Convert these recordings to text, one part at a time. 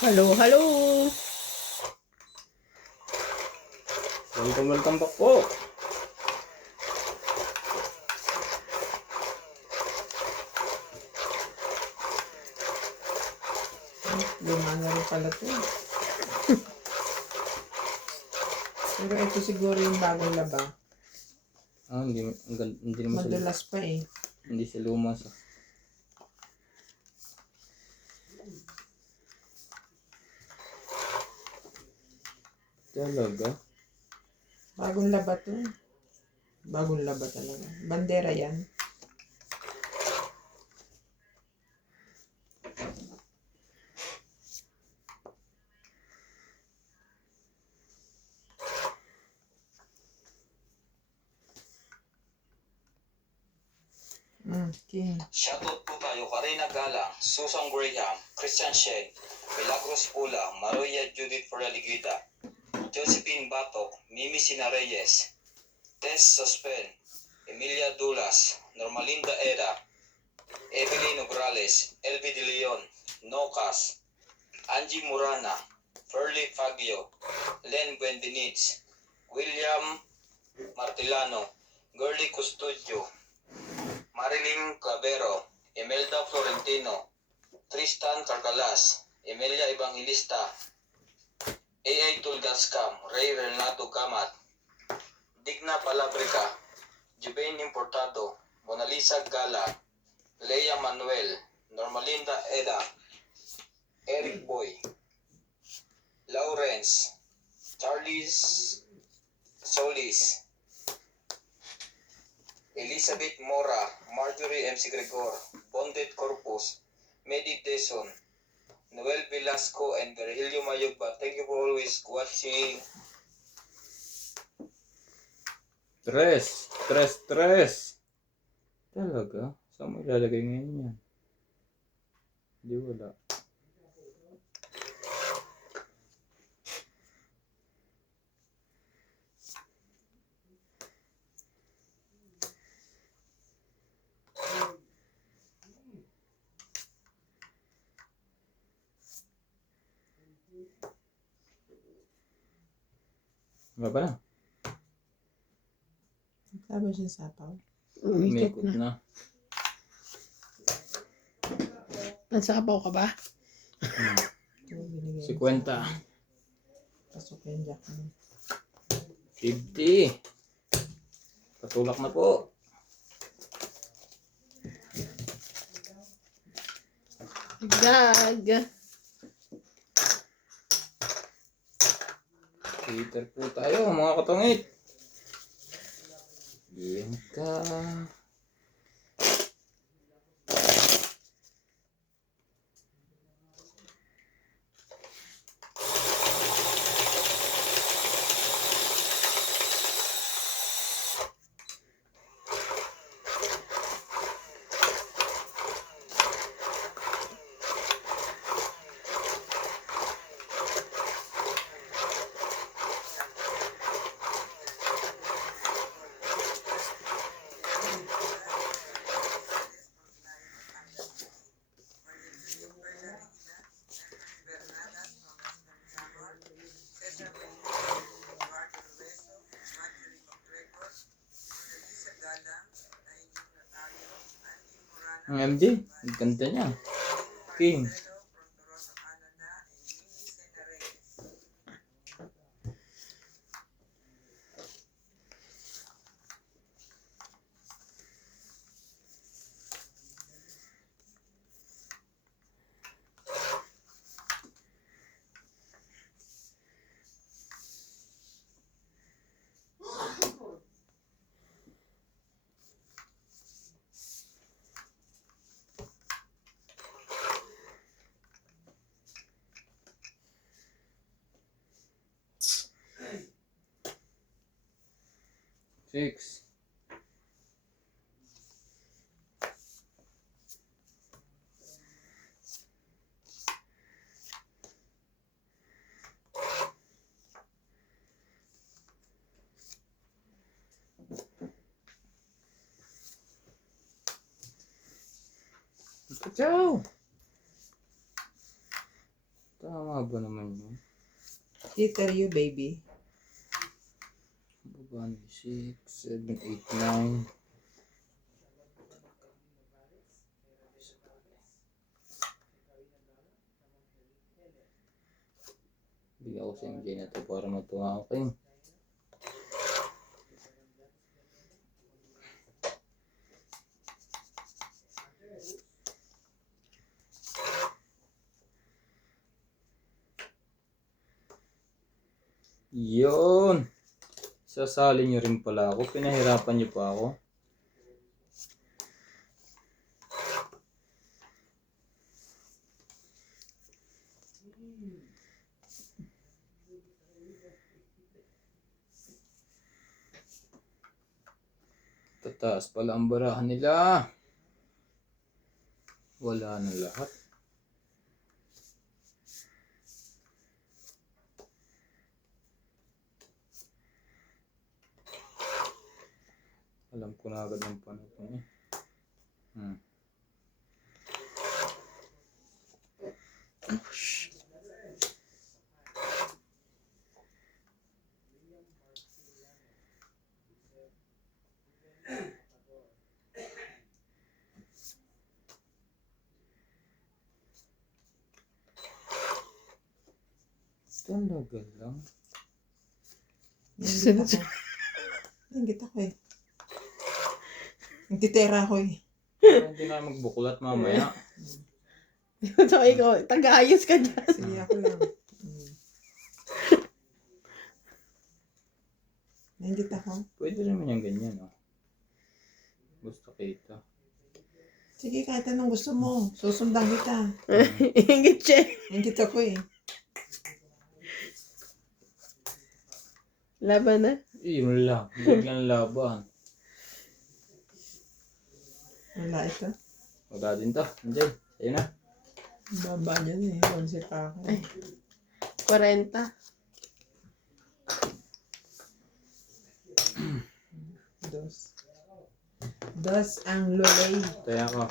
Hello, hello. Welcome back po. Gumana rin pala to. Pero ito siguro yung bagong laba. Hindi naman Madulas pa eh. hindi siya lumas. Talaga? Bagong laba to. Bagong laba talaga. Bandera yan. King. Shoutout po tayo Karina Galang, Susan Graham, Christian Shea, Milagros Pula, Maria Judith Ferraliguita, Josephine Batok, Mimi Sina Reyes, Tess Sospen, Emilia Dulas, Normalinda Eda, Evelyn Nograles, Elvi De Leon, Nocas, Angie Murana, Ferlie Fagio, Len Buendenitz, William Martilano, Girly Custodio, Marilyn Clavero, Imelda Florentino, Tristan Carcalas, Emilia Evangelista, A.A. Tulgascam, Ray Renato Gamat, Digna Palabrica, Jubain Importado, Mona Lisa Gala, Leia Manuel, Normalinda Eda, Eric Boy, Lawrence, Charles Solis, Elizabeth Mora, Marjorie MC Gregor, Bonded Corpus, Meditation, Noel Velasco, and Virgilio Mayugba. Thank you for always watching. Tres. Talaga? Saan mo ilalagay ngayon yan? Hindi wala. Wala ba na? Sabi siya sapaw. Umikot na. Nagsapaw ka ba? Ito, binigay Si mo Kwenta. sa akin. Pasok yung jack mo. 50. Patulak na po. Gag. Peter po tayo mga katangit. Yan ka. Ang MJ, ang ganda niya. King. Six. Ciao. Tama ba naman yun? Theater you, baby. Baba ni 6, 7, 8, 9. Bigyan ko sa MJ na to para matuwa ako kayo. Yun! Sasali nyo rin pala ako. Pinahirapan nyo pa ako. Tataas pala ang barahan nila. Wala na lahat. Alam ko na agad ang panahon eh. Oh, shh. Talaga lang. Nanggit ako eh. Nagtitera ako eh. Parang hindi na magbuklat mamaya. So, ikaw, taga-ayos ka dyan. Sige ako lang. Nanggit ako. Pwede naman yung ganyan, oh. Gusto kita. Sige, kahit anong gusto mo. Susundan kita. Ingit siya. Nanggit ako eh. Laban na. Yun lang. Biglang laban. Wala ito. Wala din to. Andiyan. Ayun na. Baba niyan eh. 11 pa ako. Ay. 40. Dos ang lolay. Taya ko.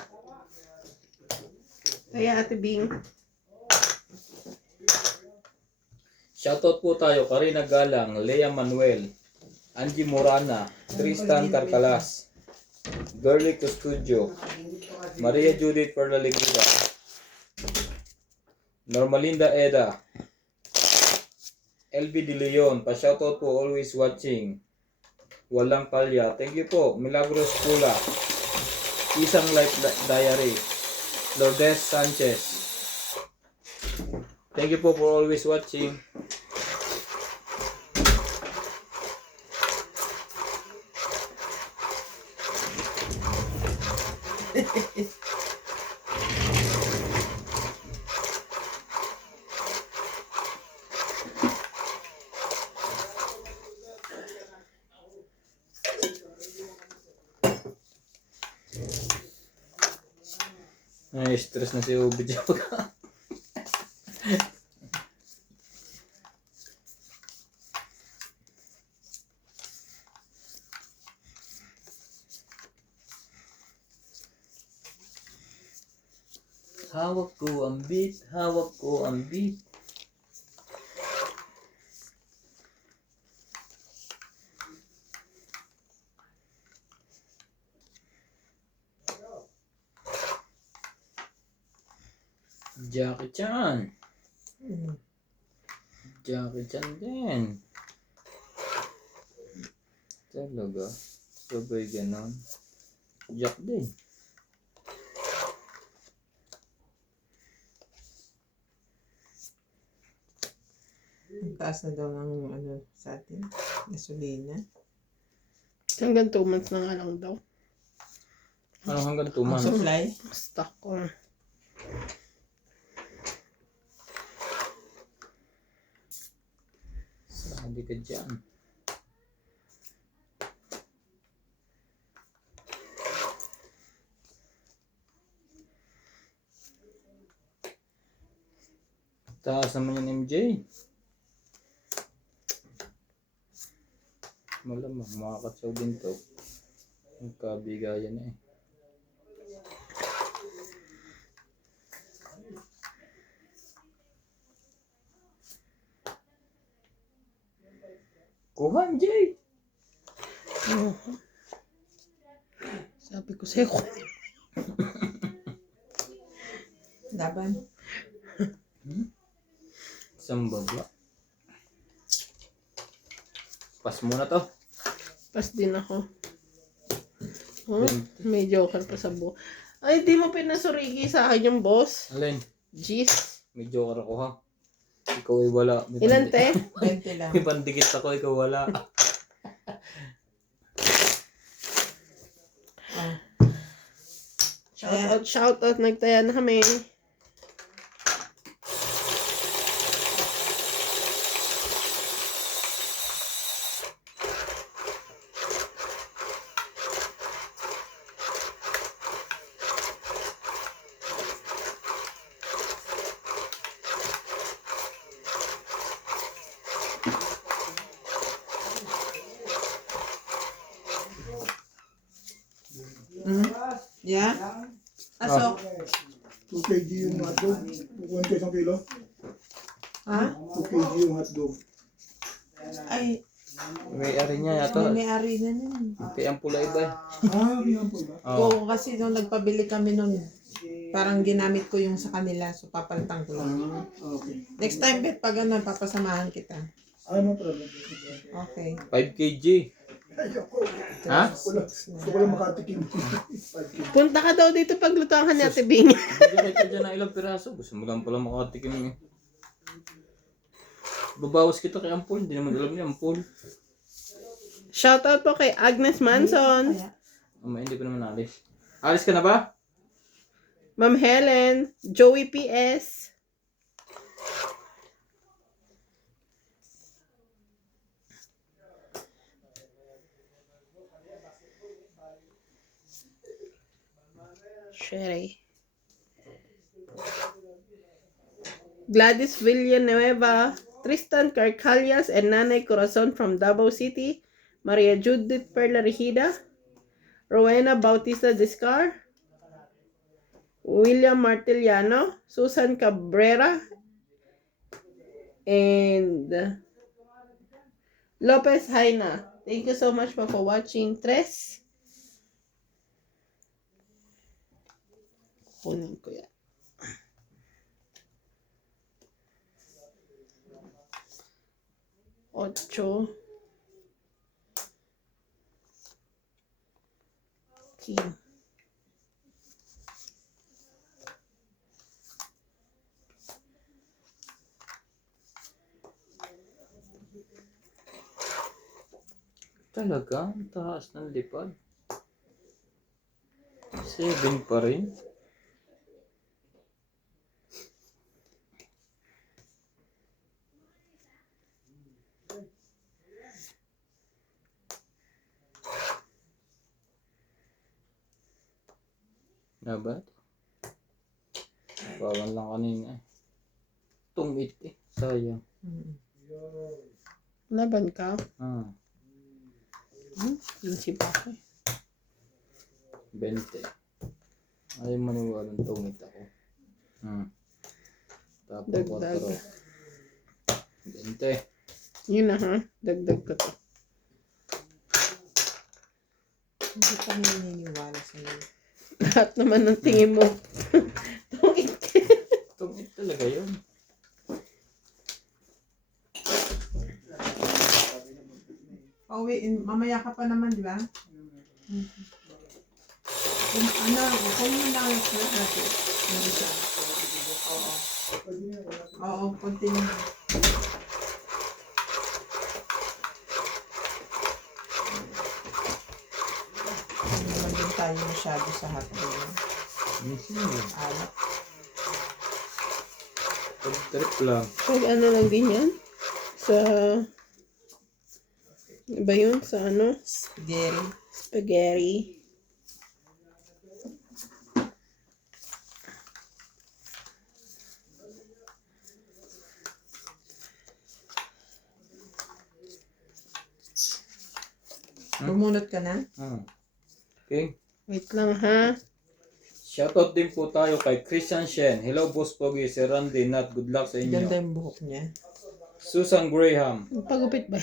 Kaya Ate Bing. Shoutout po tayo. Karina Galang, Lea Manuel, Angie Morana, Tristan Carcalas, Girly Custudio, Maria Judith Perlaligida, Normalinda Eda, LB De Leon, pa-shoutout po, always watching. Walang palya. Thank you po. Milagros Pula, Isang Life Diary, Lourdes Sanchez. Thank you po for always watching. Ay, stress na si Ubi Joga. Hawak ko ang beat, hawak ko ang beat. Jackie Chan. Jackie Chan din. Talaga. Sabay ganon. Jack din. Ang taas na daw ng ano sa atin. Gasolina. Hanggang 2 months na nga lang daw. Ano hanggang 2 Ang months? supply. Stock ko. Sabi ka dyan. Taas naman yung MJ. Malamang makakatsaw din to. Magkabigayan na eh. Kuhan, Jay. Sabi ko sa'yo. Laban. Isang baba. Pas muna to. Pas din ako. Oh, may joker pa sa buo. Ay, di mo pinasurigi sa akin yung boss. Alin? Jeez. May joker ako ha. Ikaw ay wala. May Ilan, pandi- te? 20 lang. May pandikit ako, ikaw wala. Oh. Shout out. Nagtaya na kami. Yeah? Asok. 2 kg yung hotdog. Kukuhan ko 1 kilo. Ha? 2 kg yung hotdog. Ay, May ari niya yata. may-ari na nun. Kaya ang pula iba eh. Yan po ba? Oh. Oo, kasi nung nagpabili kami nun, parang ginamit ko yung sa kanila, so papalitan ko lang. Okay. Next time, Bet, pag ano, papasamahan kita. No problem. Okay. 5 kg. Ayoko. Ha? Wala makatikim. 5 kg. Punta ka daw dito paglutuan ka ni Ate Bing. Bigyan kita dyan ng ilang piraso. Gusto mo lang pala makatikim eh. Babawas kita kay Ampol. Hindi naman alam niya Ampol. Shout out po kay Agnes Manson. Kaya, Hindi pa naman alis. Alis ka na ba? Ma'am Helen. Joey PS. Sherry. Gladys Villanueva, Tristan Carcalias, and Nanay Corazon from Davao City, Maria Judith Perla Regida, Rowena Bautista Discar, William Martiliano, Susan Cabrera, and Lopez Haina. Thank you so much for watching. Tres. Kunin ko yan. Ocho. King. Talaga? Ang taas ng lipad. 7 pa rin. Na ba? Bawan lang kanina eh. Tungit eh. Sayang. Laban ka? Ah, Pinsip ako eh. 20. Ayaw maniwalang tungit ako. Tapos Dagdag. 20. Yun na ha. Dagdag ko to. hindi kami naniniwala sa iyo. Lahat naman ng tingin mo. Tungit. Tungit talaga yun. Mamaya ka pa naman, di ba? Kung mo lang yung snack natin. Yung isa. Oo. Oo, continue. Hindi naman din tayo masyado sa hotdog. Alak. Trip lang. Pag ano lang din yan? Sa... Ano ba yun? Sa ano? Spaghetti. Spaghetti. Bumunot ka na? Okay. Wait lang ha. Shoutout din po tayo kay Christian Shen. Hello, Boss Pogi, si Randy Nat. Good luck sa inyo. Ganda yung buhok niya. Susan Graham. Pagupit ba?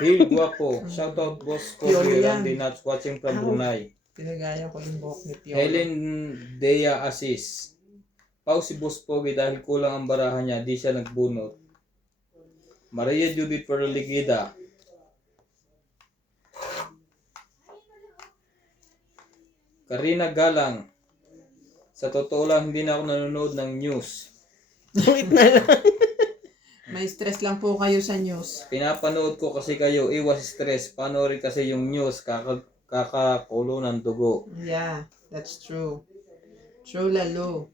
Hil Guapo. Shoutout boss ko. Piolo yan. Randy Nuts watching from Brunei. Pinagaya ko yung buhok ni Piolo. Helen Dea Asis. Pau si Boss Pogi dahil kulang ang barahan niya, di siya nagbunot. Maria Judith Perligida. Karina Galang. Sa totoo lang, hindi na ako nanonood ng news. Wait na lang. May stress lang po kayo sa news. Pinapanood ko kasi kayo, iwas stress. Panoorin kasi yung news, kakakulo ng dugo. Yeah, that's true. True lalo.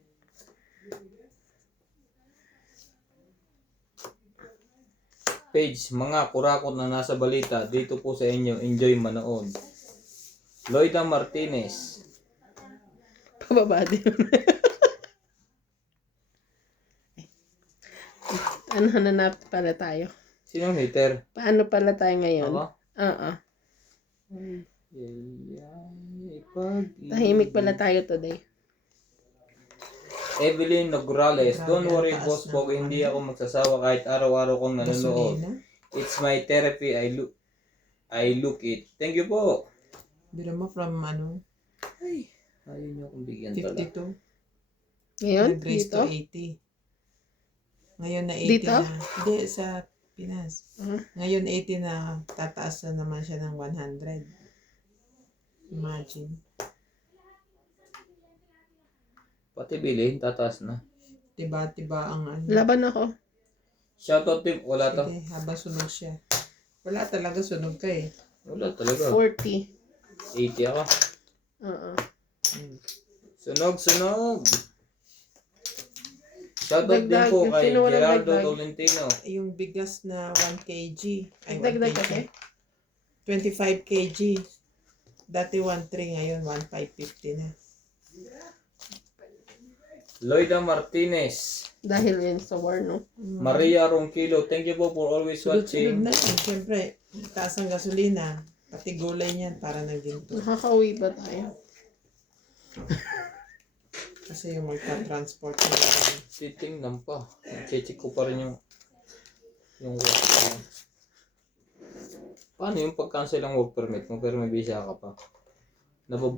Page, mga kurakot na nasa balita, dito po sa inyo, enjoy manood. Loida Martinez. Pababa din. Ano hanap pala tayo? Sinong hater? Paano pala tayo ngayon? Ako? Oo. Tahimik Tahimik pala tayo today. Evelyn Nograles, don't Grabe, worry ang taas boss ng Pog, hindi ako magsasawa kahit araw-araw kong nanonood. Gasolina. It's my therapy, I look it. Thank you po. Biro mo from ano, Ayaw niyo akong bigyan pala. 52. Ngayon? Nag-raise Dito? to 80. Ngayon na 80 Dito? na. Hindi, sa Pinas. Ah. Ngayon 80 na, tataas na naman siya ng 100. Imagine. Pati bilhin, tataas na. Tiba-tiba ang ano. Laban ako. Shoutout tip, wala to. Sige, habang sunog siya. Wala talaga, sunog ka eh. Wala talaga. 40. 80 ako. Oo. Sunog. Shoutout din Dagdag, po kay sino walang Gerardo dagdag? Tolentino. Yung bigas na 1 kg. Ay, 1 Dagdag kg. kasi? 25 kg. Dati 1.3, ngayon 1.550 na. Loida Martinez. Dahil yun sa war, no? Maria Ronquillo, thank you po for always Sunod-sunod watching. na yun. Siyempre, taas ng gasolina. Pati gulay niyan para ng ginto. Nakakauwi ba tayo? Kasi yung magka-transport na Titingnan pa. Check ko pa rin yung work permit. Paano yung pag-cancel ng work permit mo pero may visa ka pa?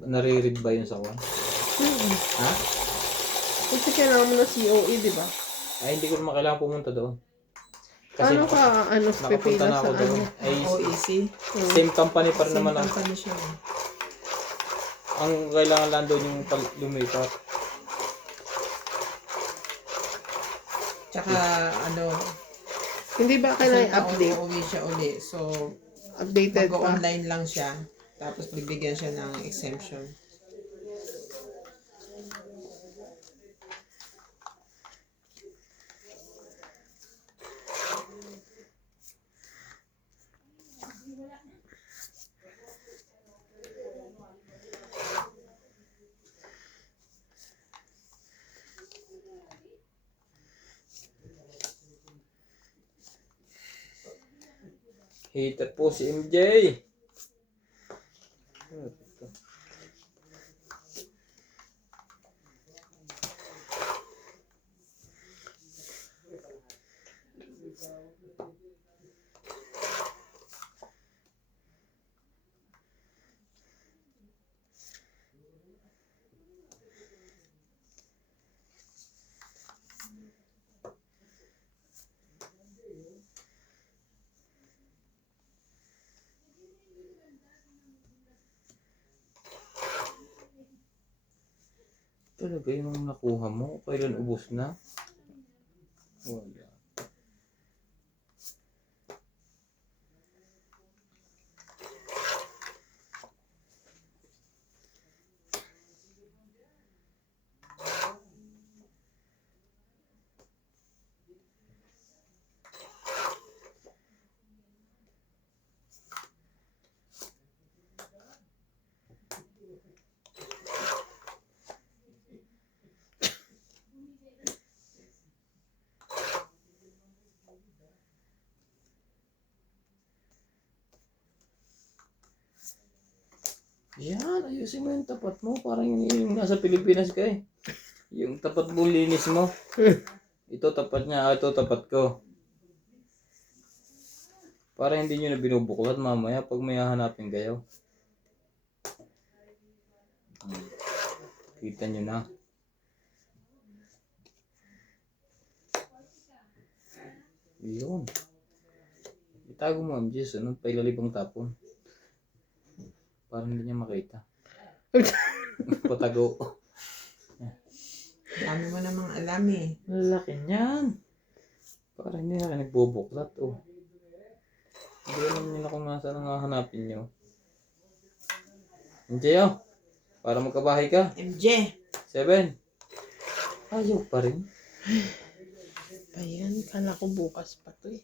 Nare-read ba yun sa kwan? Ha? Kasi kailangan mo na COE, di ba? Ay, hindi ko naman kailangan pumunta doon. Paano ka, nakapunta pipila na ako sa doon. ano? Ay, OEC. same company pa rin Same naman. company siya. Ang kailangan lang doon yung lumipat. Tsaka, ano, Hindi ba kailangan update? Uuwi siya uli. So, Updated pa. mag-online lang siya. Tapos, bibigyan siya ng exemption. Hater po si MJ. Talaga yung nakuha mo? Kailan ubos na? Wala. Yan, ayusin mo yung tapat mo. Parang yung nasa Pilipinas ka eh. Yung tapat mo, linis mo. Ito tapat niya, ito tapat ko. Para hindi nyo na binubuklat mamaya pag may hahanapin kayo. Kita nyo na. Yun. Itago mo ang Diyos, ano? Pailalibang tapon. Para hindi niya makita. Patago. Dami mo namang alam eh. Laki niyan. Para hindi na kayo nagbubuklat, oh. Hindi alam nyo na kung nasaan ang hahanapin nyo. Hindi, oh. Para magkabahay ka. MJ. 7. Ayaw pa rin. Ayan, kala ko bukas pa to eh.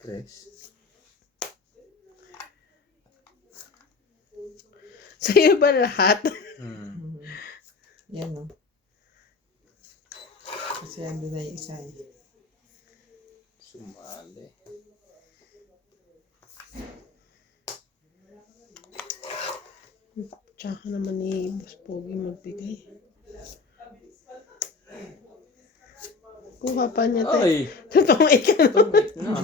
3. Sa'yo ba lahat? Yan o. Kasi ando na yung isa eh. Sumali. Tsaka naman ni Boss Pogi magbigay. Kuha pa niya tayo. Ay! Totoong ikaw. Tungit na.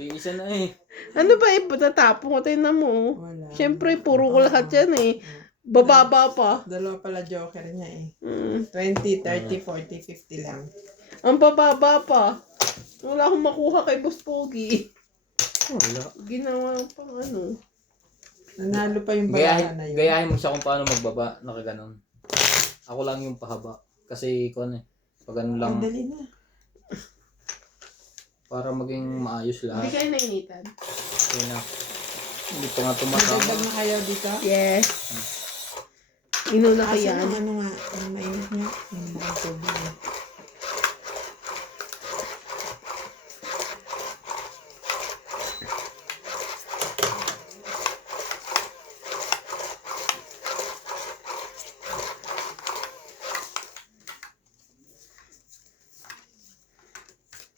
Iisa na eh. Ano ba eh, tatapon ko tayo na mo. Wala. Siyempre, puro ko lahat yan eh. Bababa pa. Dalawa pala joker niya eh. 20, Mm. 30, 40, 50 lang. Ang bababa pa. Wala akong makuha kay Boss Pogi. Wala. Ginawa pang ano. Nanalo pa yung barahan na yun. Gayahin mo siya kung paano magbaba. Nakaganon. Ako lang yung pahaba. Kasi kung ano eh. Pag ano lang. Ang dali na. Para maging maayos Hindi lahat. kayo nainitan. Okay na. Hindi pa nga tumatama. Magdagdag na kayo dito. Yes. Inuna ko Asa yan. ng ano nga, ang mainit nga. Yung mga tubig.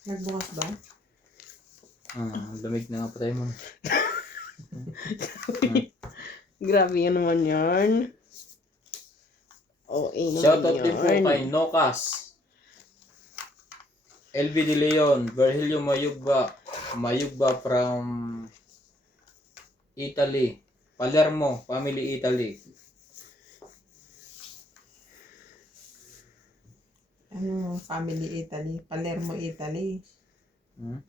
Nagbukas ba? Lamig na nga patay mo. Grabe yan naman yan. naman Shoutout din po yan. kay Nokas. LV De Leon, Virgilio Mayugba from Italy. Palermo, family Italy. Ano, family Italy? Palermo, Italy. Hmm?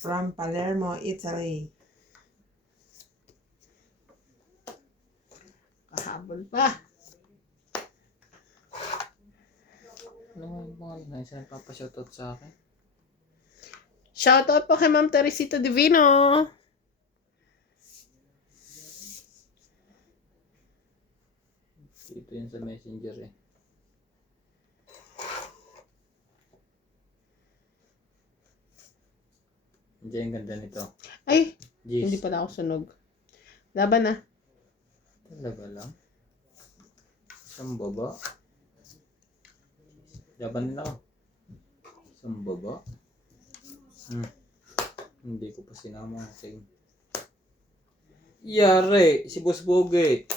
From Palermo, Italy. Kahabol pa. Ano nga yung mga na isa nagpapashoutout sa akin? Shoutout po kay Ma'am Teresita Divino. Dito yun sa messenger eh. Hindi ang ganda nito. Ay, Jeez. hindi pala ako sunog. Laban na. Talaga lang. Isang baba. Laban din ako. Isang baba. Hindi ko pa sinama kasi. Yari! Si Boss Boge.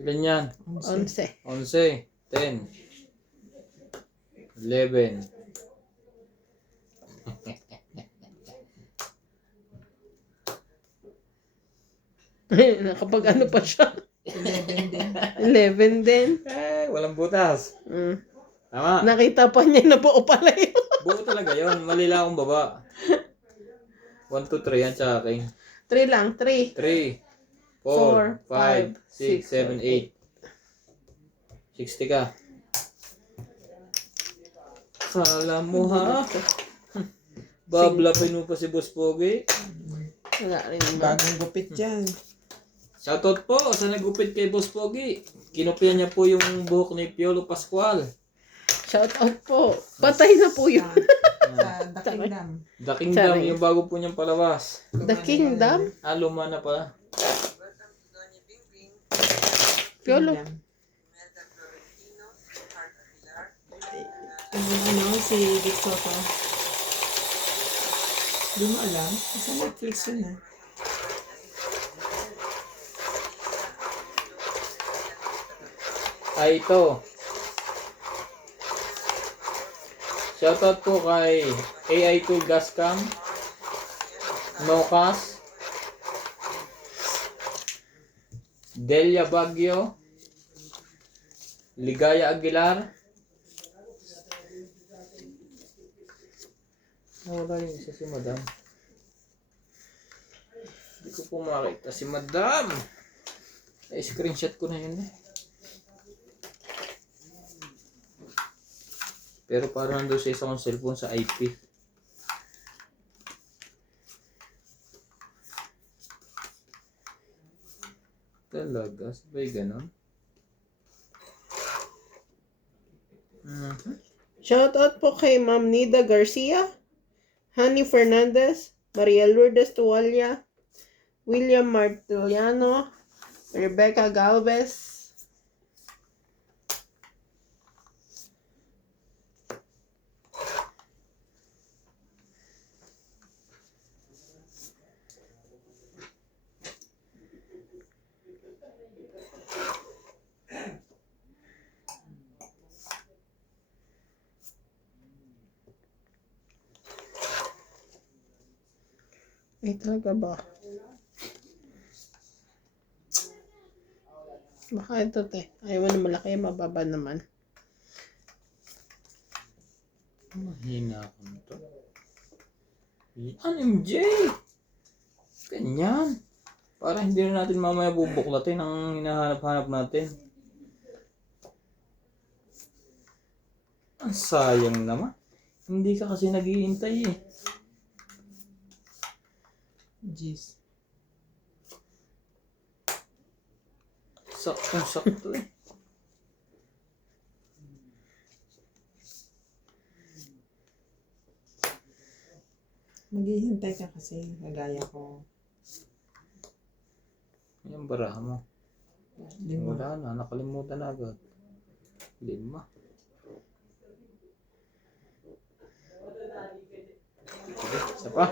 Ilan yan? 11. 11, 10, 11. Nakapag ano pa siya. 11 din. 11 din. Walang butas. Tama. Nakita pa niya na buo pala yun. Buo talaga yun. Malila akong baba. 1, 2, 3 yan sa akin. 3 lang, 3. 3, 4, 5, 6, 7, 8. 60 ka. Kala mo ha? Bablapin mo pa si Boss Pogi. Wala rin naman. Bagong gupit yan. Shoutout po sa nagupit kay Boss Pogi. Kinopya niya po yung buhok ni Piolo Pascual. Shoutout po. Patay na po yun. Sa The Kingdom. The Kingdom, yung bago po niyang palabas. The Kingdom? Luma na pala. Piolo. Yung ano, si Vic Soto. Di mo alam? Sa Netflix yun ah. Ay, ito. Shoutout po kay AI Tool Gascam, Nocas, Delia Baguio, Ligaya Aguilar. Wala yung isa si Madam. Hindi ko po makita si Madam. I-screenshot ko na yun eh. Pero parang nandun sa isang cellphone sa IP. Talaga? Sabay ganon? Shoutout po kay Ma'am Nida Garcia, Honey Fernandez, Maria Lourdes Tuwalya, William Martiliano, Rebecca Galvez. Ay, talaga ba? Baka ito, te. Ayaw na malaki, mababa naman. Mahina ako nito. Yan, MJ! Ganyan. Para hindi na natin mamaya bubuklatin ang hinahanap-hanap natin. Ang sayang naman. Hindi ka kasi naghihintay eh. Jeez. Saktong-sakto eh. Maghihintay ka kasi, kagaya ko. Yung baraha mo. Lima. Wala na, nakalimutan na agad. 5. Sige, isa pa.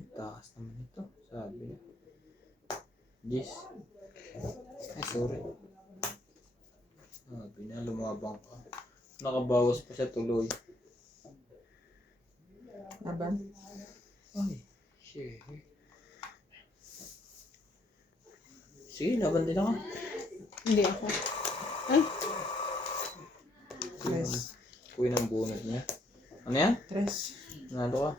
Ang taas naman ito. Sabi niya. 10. Ay, sorry. Sabi niya, lumabang ka. Nakabawas pa siya tuloy. Laban? Ay, shit. Sige, laban din ako. Hindi ako. Ay, Tres. Kuya ng bunot niya. Ano yan? Tres. Nalo ka?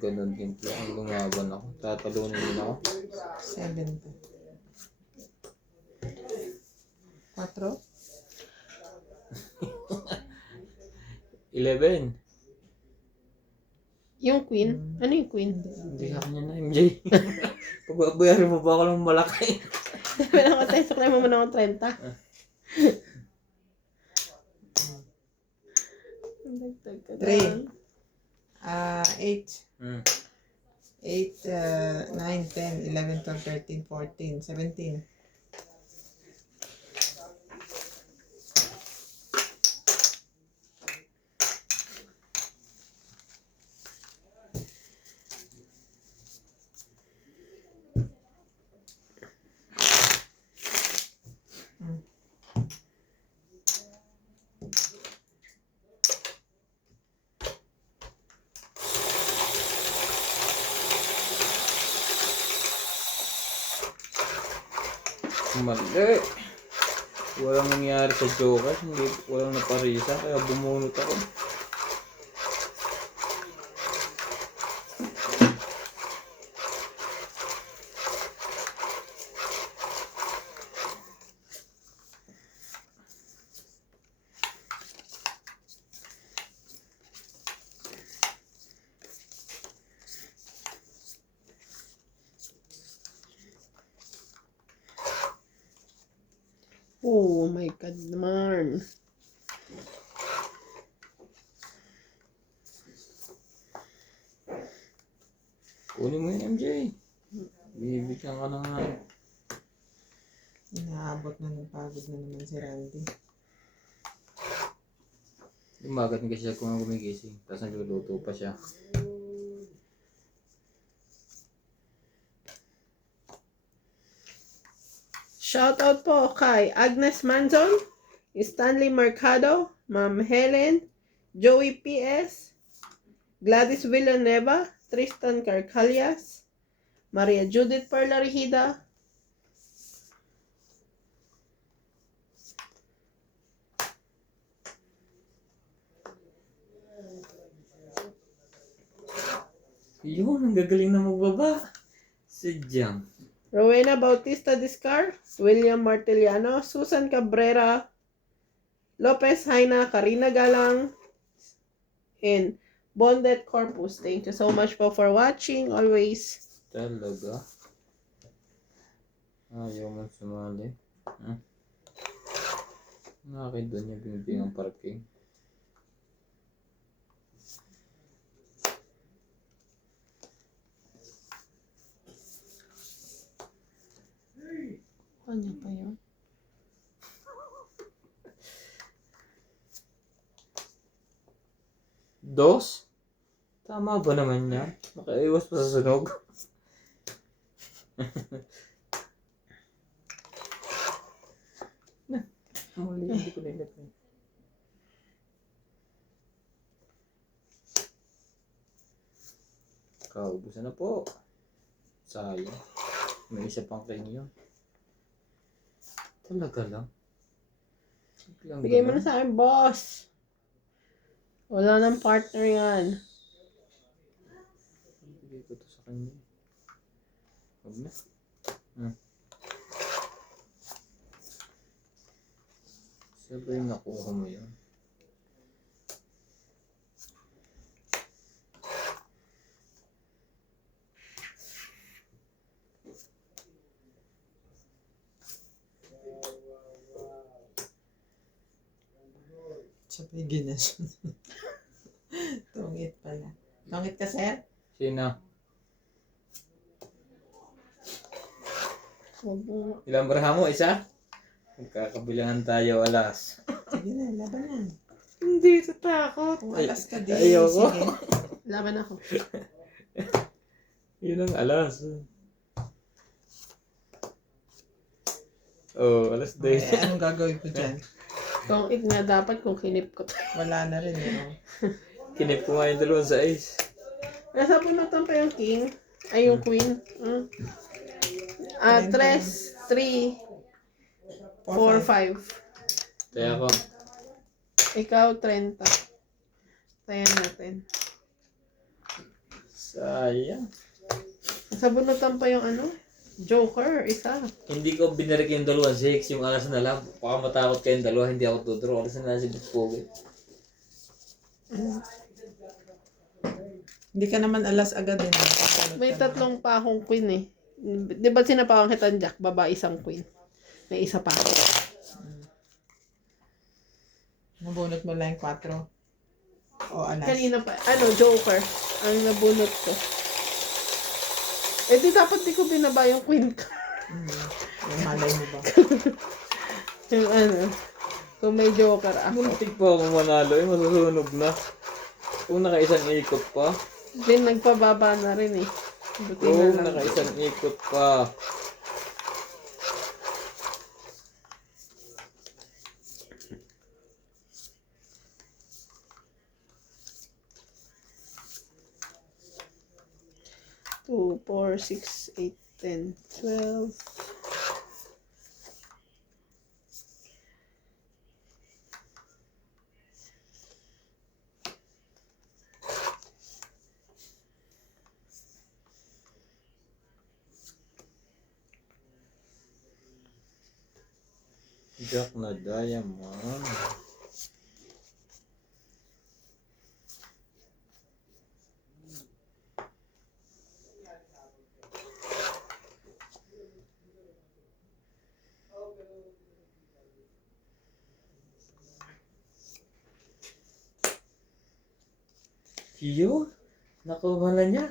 Ganun din po. Ang lumaban ako. Tatalunin din ako. 7 po. 4. 11. yung queen. Ano yung queen? Hindi ka kanya na, MJ. Pagbabayarin mo pa ako ng malaki. Sabi na ko tayo, suklay mo muna akong 30. Dagdag ka 3. na. 8. Hmm. 8, 9, 10, 11, 12, 13, 14, 17. Mali. Walang nangyari sa Joker. Hindi, walang naparisa. Kaya bumunot ako. Oh my God naman. Kunin mo yun, MJ. Bibigyan ka na nga. Inaabot na ng pagod na naman si Randy. Umagat kasi siya kung gumigising. Tapos nagluluto pa siya. Shoutout po kay Agnes Manzon, Stanley Mercado, Ma'am Helen, Joey P.S., Gladys Villanueva, Tristan Carcalias, Maria Judith Parlarihida, Yun, ang gagaling na magbaba. Sadyang. Rowena Bautista Discar, William Martiliano, Susan Cabrera, Lopez Haina, Karina Galang, and Bondet Corpus. Thank you so much po for watching. Always. Talaga. Ayaw man sumali. Huh? Nakakit doon niya binibigyan ng parking. Ano pa yun? Dos? Tama ba naman yan? Nakaiwas pa sa sunog. Muli, hindi ko nilagay. Kaubusan na po. Sayang. May isa pang kayo yun. Talaga lang. Bigay mo na sa akin, boss. Wala nang partner yan. Bigay ko to sa kanya. Huwag na. Sabay nakuha mo yun. Sabay ginas. Tungit pala. Tungit ka, sir? Sino? Huwag mo. Ilang baraha mo? Isa? Magkakabilangan tayo, alas. Sige na, laban na. Hindi, tatakot. Kung alas ka din, Ayoko. sige. Laban ako. Yun ang alas. Oh, alas Eh, 10. anong gagawin ko dyan? Kung nga dapat kung kinip ko. Wala na rin, Kinip ko nga yung dalawang sa ice. Nasa punutan pa yung king. Ay, yung queen. 3, 3, 4, 5. Kaya ako. Ikaw, 30. Tayan natin. Sayang. Nasa bunutan pa yung ano? Joker, isa. Hindi ko binarik yung dalawa 6, yung alas na lang. Baka matakot kayong dalawa, hindi ako tuturo. Alas na lang si Bukpogi. Hindi ka naman alas agad din. May tatlong pa akong queen eh. Di ba sinapakan kitang Jack? Baba isang queen. May isa pa ako. Nabunot mo lang yung 4. O alas. Kanina pa, Joker. Ang nabunot ko. Eh di dapat di ko binaba yung queen ko. Yung malay mo ba? Yung kung may Joker ako. Muntik pa ako manalo, masusunog na. Kung nakaisang ikot pa. Then nagpababa na rin eh. Buti Oo, na lang. nakaisang ikot pa. Two, 4, 6, 8, 10, 12. Jack na diamond. Yun, nakuha na niya.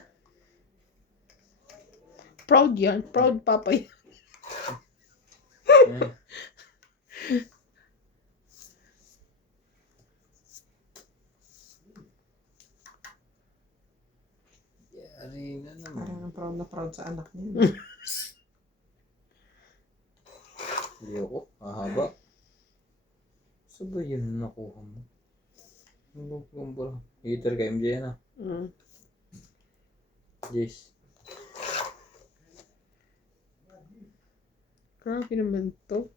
Proud yan. Proud papa yan. Yan. Yari na naman. Parang na proud sa anak niya. Hindi ako, mahaba. Saan ba yun nakuha mo? Ano ba? Hater ka MJ na. Yes. Grabe naman to.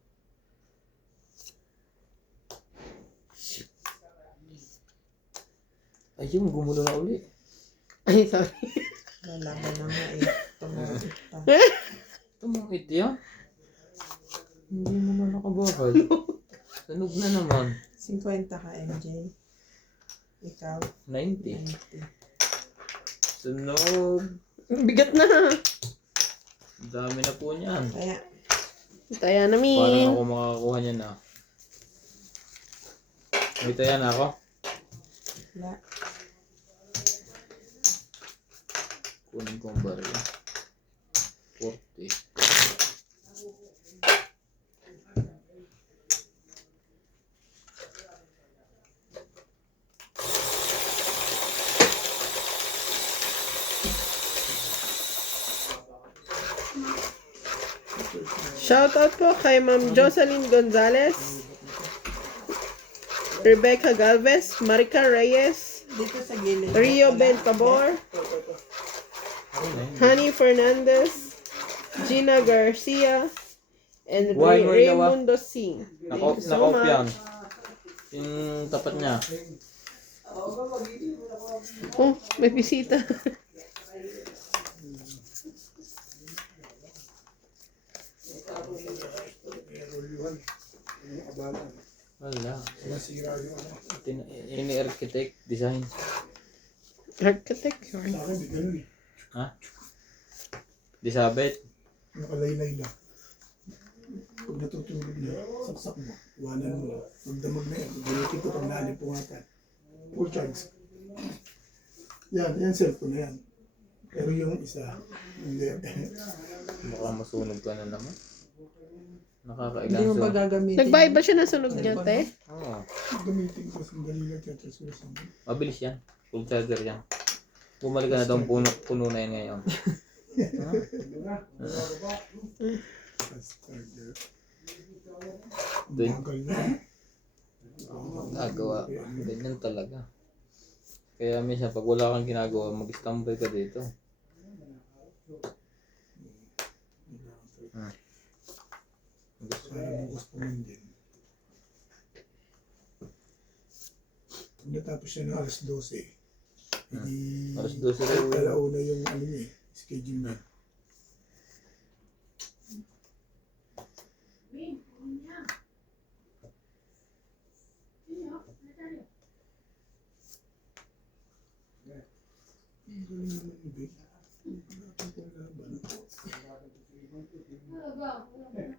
Ayun, gumulo na uli. Ay, sorry. Lalaban na nga eh. Tumulong pa. Tumangit yan. Hindi naman nakabakal. Sunog na naman. 50 ka, MJ. Ikaw, 90. 90. Sunog. Bigat na. Ang dami na po niyan. Kaya, Taya na, Parang Min. ako makakakuha niyan na. May taya na ako. wala. Kunin ko ang baril. 40. Shoutout po kay Ma'am Jocelyn Gonzalez, Rebecca Galvez, Marica Reyes, Dito sa gilid. Rio Bentabor, Honey Fernandez, Gina Garcia, and Buhay mo, Ilawa. Raymundo C. Thank you so Naka-off yan. much. Yung tapat niya. Oh, may bisita. Wala. Nasira yung ano. Ini architect design. Architect. Sa akin, di ganun eh. Ha? Di sabit. Nakalaylay lang. Pag natutulog na, saksak mo. Iwanan mo lang. Pag damag na yan, gamitin ko pag naalipungatan. Full charge. Yan cellphone na yan. Pero yung isa, hindi. Baka masunog ka na naman. Hindi Nakakailang mo so. ba gagamitin? Nagbayad ba siya ng sunog niya, te? Oo. Gamitin ko sandali lang siya. Tapos ko sandali. Mabilis yan. Full charger yan. Bumalik ka na daw puno na yan ngayon. Fast charger. Doon. Bagal na. Gagawa. Ganyan talaga. Kaya minsan pag wala kang ginagawa, mag-standby ka dito. Para bukas pa man din. Pag natapos siya ng alas 12, hindi Alas 12 raw yun. alauna yung ano niya eh, schedule niya. Galing naman ni Vic. Wala pang laban.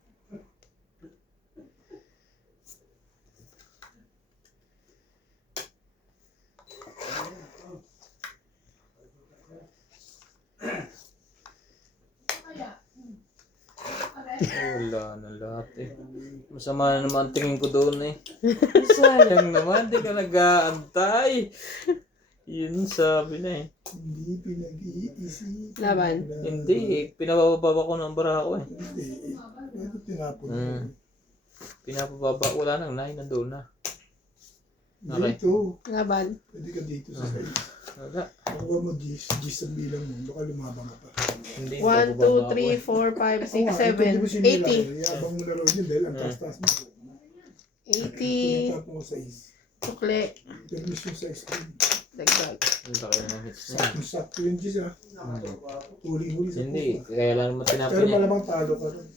Wala na lahat eh. Masama na naman tingin ko doon eh. Sayang naman, di ka nag-aantay. Yun sabi na eh. Hindi pinag-iisip. Laban. Hindi eh, pinabababa ko ng bara ko eh. Hindi. Ito tinapon. Pinapababa, wala nang nine, nandoon na. Okay. Dito. Laban. Pwede ka dito sa side. Wala. Nakuha mo G's ang bilang mo. Baka lumabang ka pa. Hindi, 1, 2, 3, 4, 5, 6, 7, 80. Yabang mo na rin yun dahil ang taas-taas mo. 80. Tinatapon ko sa is. Tukle. Permis yung sa ice cream. Dagdag. Ang laki na ng hits na. Sakto yung G's ah. Huli-huli sa Hindi, kaya lang naman tinapon Pero niya. malamang talo ka rin.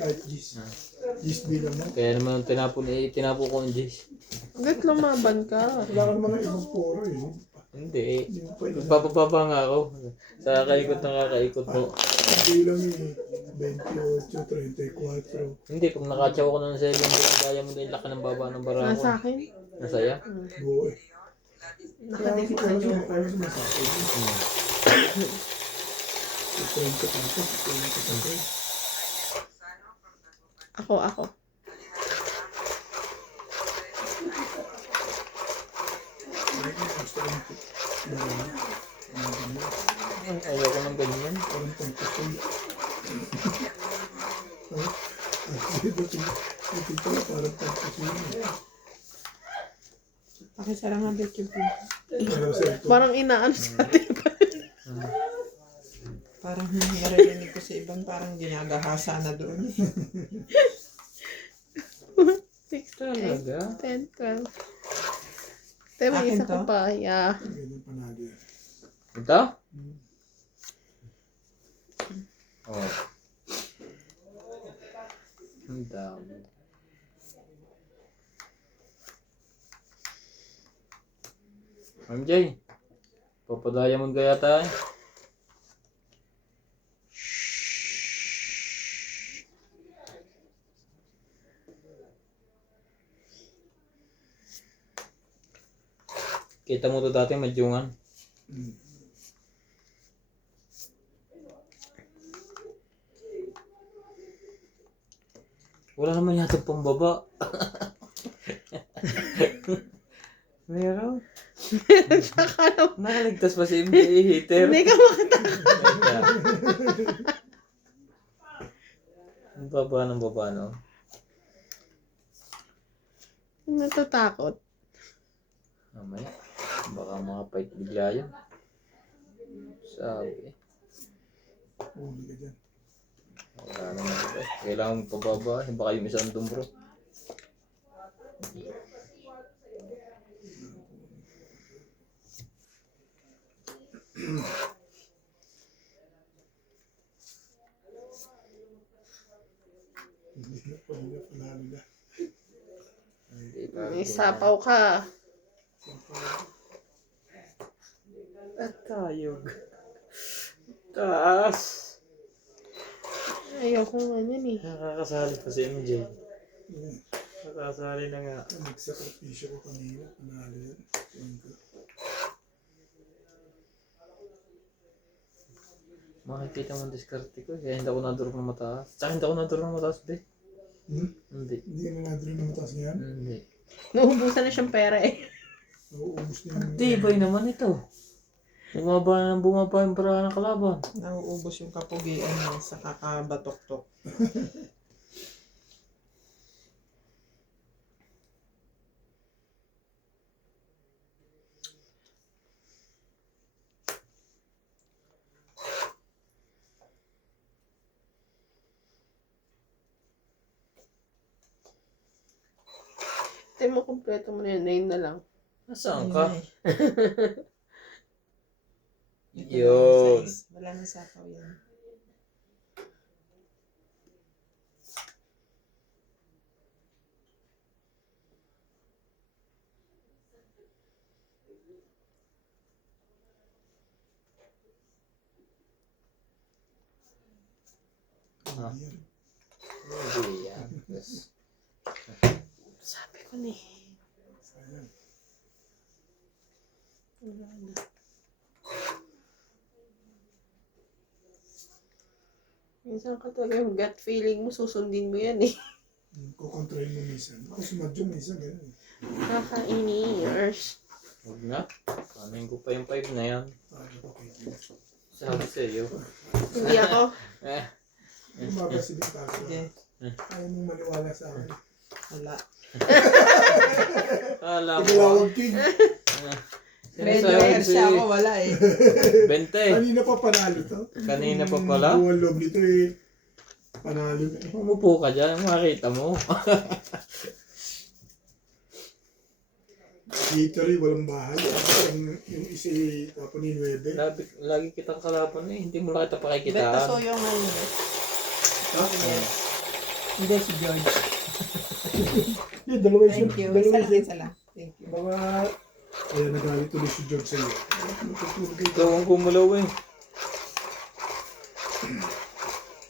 Kahit G's. G's bilang mo. Kaya naman tinapon ko ang G's. Hanggat lumaban ka. Wala ka naman ng ibang poro eh. Hindi eh. Hindi mo pwede. Nagpapababa nga ako. Sa kakaikot na kakaikot mo. Bilang eh. 28, 34. Hindi, pag nakatsaw ko ng 7, kaya mo na yung laki ng baba ng bara ko. Nasa akin. Nasaya? Buo eh. Nakadikit sa iyo. Kaya sumasakit. Ito yung katapos. Ito yung katapos. Ako. Ayoko ng ganyan. Parang pangkasoy. Ito pala parang pangkasoy. Pakisara nga Becky po. Pero sa ito, Parang inaano sa atin. Parang naririnig ko sa ibang parang ginagahasa na doon. 6, Talaga? 8, 10, 12. Te, may Akin isa ko to? pa. Yeah. ganyan panalo yan. Ito? Oh. Ang dami. MJ, papadayamon kaya tayo? Kita mo to dati, madyungan. Wala naman yata pambaba. Meron? Nakaligtas pa si MJ hater. Hindi ka makatakot. Ang baba ng baba, no? Natatakot. Mamaya, baka makapait bigla yun. Sabi. Huli ka dyan. Wala naman ito. Kailangan pababa. Baka yung isang dumbro. Hindi na panalo na. Hindi pa. May sapaw ka. At tayo. Taas. Ayoko nga yan eh. Nakakasali pa si MJ. Yan. Nakakasali na nga. Nagsakripisyo ko kanina. Panalo yan. Yan ko. Makikita mo ang diskarte ko. Kaya hindi ako nadurog ng mataas. Tsaka hindi ako nadurog ng mataas, be. Hindi. Hindi ka na nadrin ng mataas niyan. Hindi. Nauubusan na siyang pera eh. Nauubos na Ang tibay naman ito. Bumaba na ng bumaba yung para ng kalaban. Nauubos yung kapugian niya sa kakabatok-tok. Ito mo, kompleto mo na yun. 9 na lang. Nasaan ka? Ito Yun. lang, size. Wala na sapaw yan. Ah. yan. Hindi yan. Yes. Sabi ko na eh. Sayang. Wala na. Minsan ka talaga yung gut feeling mo, susundin mo yan eh. Kukontrahin mo minsan. Ako sumadyong minsan. Ganun. Nakaka-iniers. Huwag na. Kanin ko pa yung 5 na yan. Okay. Sabi sa iyo. Hindi ako. Bumabasilip ka ako. Sige. Ayaw mong maniwala sa akin. Wala. Alam mo. Igalawag king. Red Sinasabi rare si siya ako, wala eh. 20. Kanina pa panalo to. Kanina pa pala. Buwan loob nito eh. Panalo na. Umupo ka dyan. Makita mo. Victory, walang bahay. Yung isa tapunin 9. Lagi kitang kalaban eh. Hindi mo lang kita Beta pakikitaan. soyo nga yun. Ha? Yes. Hindi si George. Yung dalawa Thank you. Isa lang, isa lang. Thank you. Mga... Kaya nagalit tuloy si George sa'yo. Matutulog kayo. Ikaw ang gumulaw eh.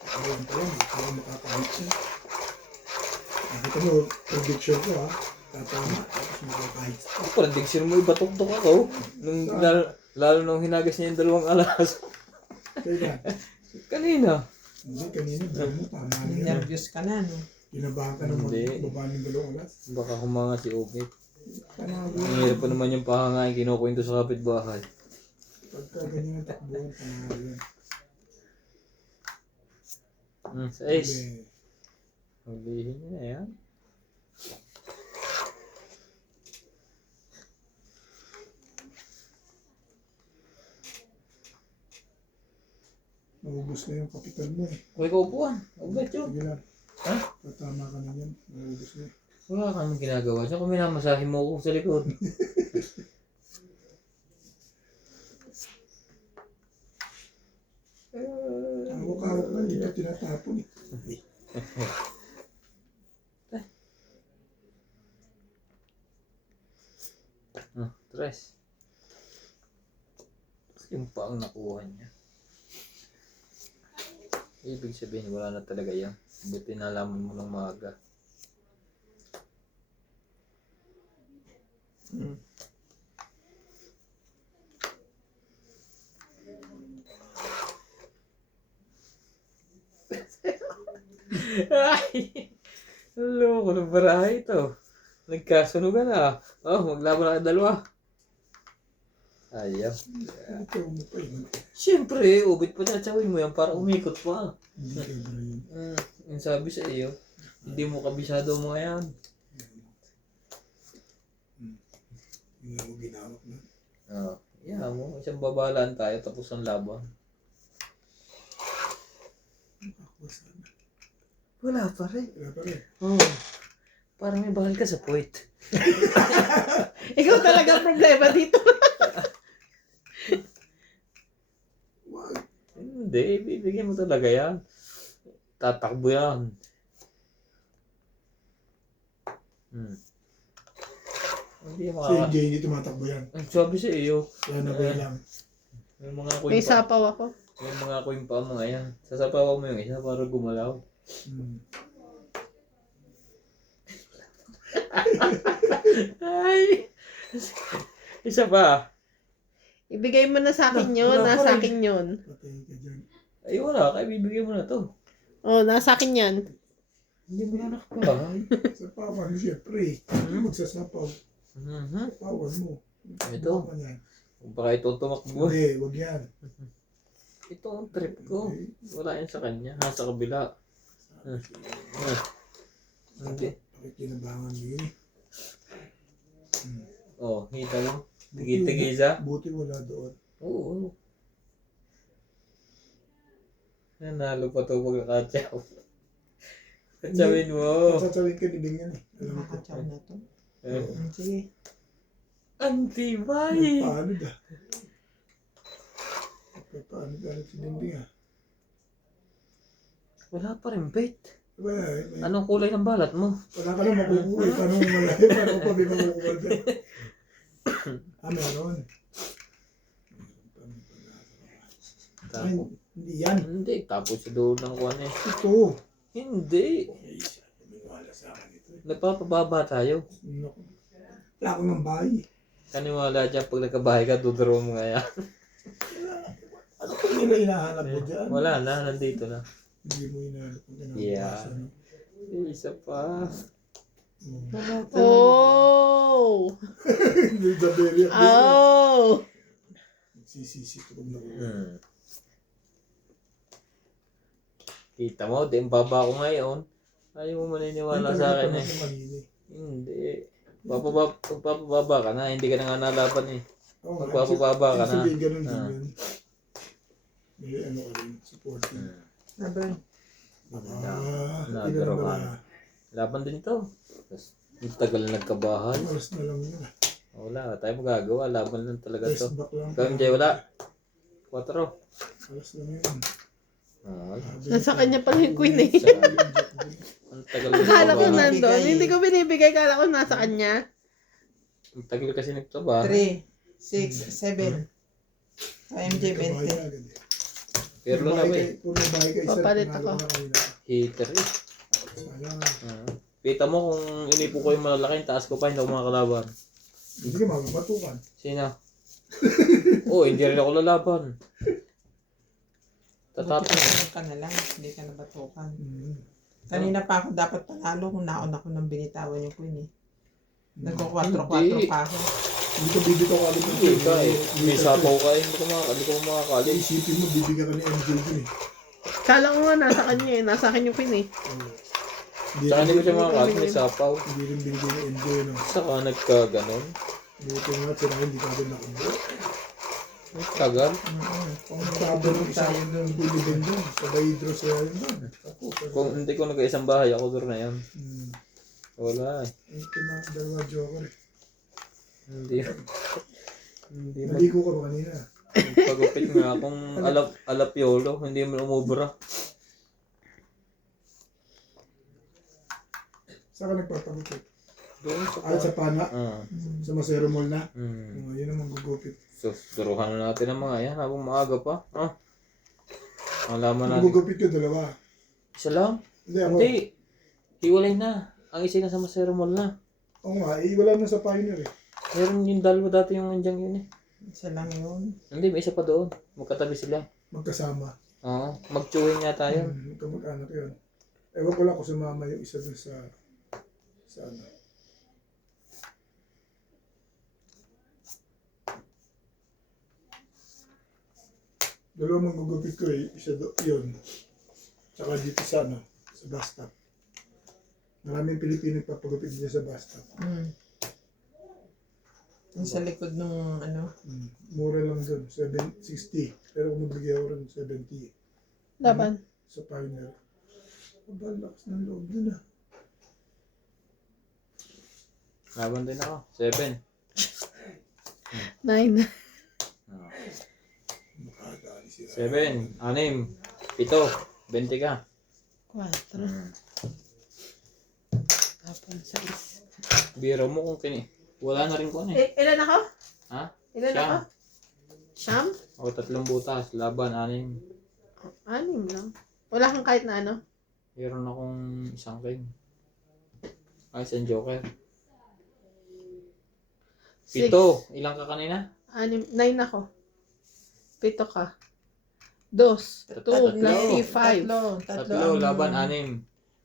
Ayan pa yan. Kaya makakahit siya. Nakita mo, prediction ko ha. Tatama. Tapos makakahit. Ang prediction mo ibatok-tok ako. Lalo nung hinagas niya yung 2 alas. Kaya Kanina. hindi, kanina daw mo. Tama na yan. Nervous ka na, no? Kinabahan ka ng Hindi. baba ng 2 oras. Baka humanga si Obit. Panalo. Ang hirap pa naman yung pahangain. Kinukwento sa kapitbahay. Pagka ganyan ang takbuhan, panalo yan. 6. Hindi. Hulihin niya na yan. Naubos na yung kapital mo eh. Huwag ka upuan. Ugat yun. Sige lang. Ha? Tatama ka na yan. Naubos na eh. Wala kang ginagawa. Saan kung minamasahin mo ako sa likod? Hawak-hawak na, hindi ka tinatapon eh. Tres. Yung pa ang nakuha niya. Ibig sabihin, wala na talaga yan. Buti nalaman mo ng maaga. Ay! Loko ng barahe ito. Nagkasunugan na. Oh, maglaban na dalawa. Ayaw. Ito mo pa yun. Siyempre, ubit pa tsawin mo yan para umikot pa. Hindi ka ba yun? Yung sabi sa iyo, hindi mo kabisado mo yan. Hindi mo ginawak na. Yeah mo, isang babalaan tayo tapos ang laban. Basta na. Wala pa rin. Wala pa rin. Oh, parang may bahal ka sa puwit. Ikaw talaga problema dito. Wag. Hindi, bibigyan mo talaga yan. Tatakbo yan. Hindi Si makaka... Jay, hindi tumatakbo yan. Ang sabi sa iyo, Kaya nabay lang. may mga May coin pa. sapaw ako. May mga coin pa mga yan. Sasapawan mo yung isa para gumalaw. Ay! Isa pa. Ibigay mo na sa akin yun. Wala pa Nasa rin. akin yun. Patay ka dyan. Ay wala, kaya bibigyan mo na to. Oh, nasa akin yan. Hindi mo na nakapahay. Sapawan, siyempre. Ano magsasapaw? Sapawan mo. Ito. Sapawan yan. Kung baka ito tumakbo. Hindi, wag yan. Ito ang trip ko. Wala yan sa kanya. Nasa kabila. Hindi. Pakikinabangan mo yun. Oh, kita mo. Tigi-tigisa. Buti wala doon. Oo. Nanalo pa ito pagkakatsaw. Katsawin mo. Satsawin ka din yan eh. Alam ko. Nakakatsaw na to. Eh, Sige. Antibay! Paano da? Paano da? Si Dingding ah. Wala pa rin bet. Wala eh. Anong kulay ng balat mo? Wala ka na makukuha. Paano mo malaki? Paano pa may makukuha dyan? Meron. Ay, Tapos, hindi yan. hindi. Tapos sa doon ng kuwan eh. Ito. Hindi. Ay, maniwala sa akin ito eh. Nagpapababa tayo. Naku. Wala akong ng bahay. Kaniwala dyan pag nagkabahay ka, duduro mo nga yan. Ano kung nila hinahanap mo dyan? Wala na, nandito na. Hindi mo hinahanap mo dyan. Yeah. Isa pa. Oh! Hindi the very Oh! Sisisi ito kung nakuha. Kita mo, di ang baba ko ngayon. Ayaw mo maniniwala sa akin eh. eh. Hindi. Papababa ka na, hindi ka na nga nalaban eh. Oo, Magpapababa ka na. Sabihin ganun din yan. May ano ka rin, supporting. Laban. Tingnan mo na. Laban din ito. Tapos, yung tagal na nagkabahay. Oras na lang yun. Wala, tayo magagawa. Laban lang talaga Test to. back lang. Ikaw, MJ, wala. 4. Oras lang yun. Wala. Nasa kanya pala yung queen eh. Ang tagal na Akala ko nagtrabaho. nandun. Hindi ko binibigay. Akala ko nasa kanya. Ang tagal kasi nagtrabaho. 3, 6, 7. MJ 20. Pero na ba eh. Kung nabahay ka isa, Papalit panalo ako. ka na kanina. Hater eh. Sayang. Kita mo kung inipo ko yung malalaki, taas ko pa, hindi ako makakalaban. Hindi ka magpatukan. Sino? Hindi rin ako lalaban. Tatapos. Buti ka na lang. Hindi ka nabatukan. Kanina pa ako dapat panalo kung naon ako ng binitawan yung queen eh. Nagko-4-4 pa ako. Hindi ka bibitaw ka agad ng Hindi ka eh. May sapaw ka eh. Hindi ko makakali. Isipin mo, bibigyan ka ni MJ dun eh. Kala ko nga nasa kanya eh. Nasa akin yung queen eh. Saka hindi ko siya makakali. May sapaw. Hindi rin binigyan ni MJ no. Saka nagkaganon. Buti nga, sila hindi ka agad nakabuo. Tagal. Kung Tapos hindi tayo doon. Pwede din doon. Sabay hydrocell doon. Tapos. Kung hindi ko nag-isang bahay, ako doon na yan. Hmm. Wala eh. Ito na, dalawa joker eh. Hindi. Hindi mag... Naligo ka ba kanina? Pagupit nga kung alap yolo, hindi mo umubra. Saan ka nagpapagupit? Doon sa Sa pana? Ah. Sa Masero Mall na? Mm. Yun naman gugupit. So, turuhan na natin ang mga yan habang maaga pa. Ah. Malaman natin. Gugupit ko dalawa. Isa lang? Hindi ako. Hindi. Hiwalay na. Ang isa na sa Masero Mall na. Oo nga, wala na sa Pioneer eh. Meron yung dalawa dati yung nandiyan yun eh. Isa lang yun. Hindi, may isa pa doon. Magkatabi sila. Magkasama. Oo. Mag-chewing nga tayo. Magkamag-anak yun. Ewan ko lang kung sumama yung isa dun sa ano. Dalawang magugupit ko eh. Isa yun. Tsaka dito sa ano, sa bus stop. Maraming Pilipino papagupit dito sa bus stop. Yung sa likod nung ano. Mura lang dun, 760. Pero kung magbigay ako rin, 70. Laban. Sa Pioneer. Aba, lakas ng loob dun ah. Laban din ako. 7. 9. Makadaan sila. 7. 6. 7. 20 ka. 4. Tapos 6. Biro mo kung wala na rin ko eh. Ilan ako? Ha? Ilan Siyam. ako? Siyam? O 3 butas. Laban. 6. 6 lang. Wala kang kahit na ano? Meron akong isang king. Ay, isang joker. 7. Ilang ka kanina? 9 ako. 7 ka. 2. 2 plus 5. Tatlo. Laban. 6.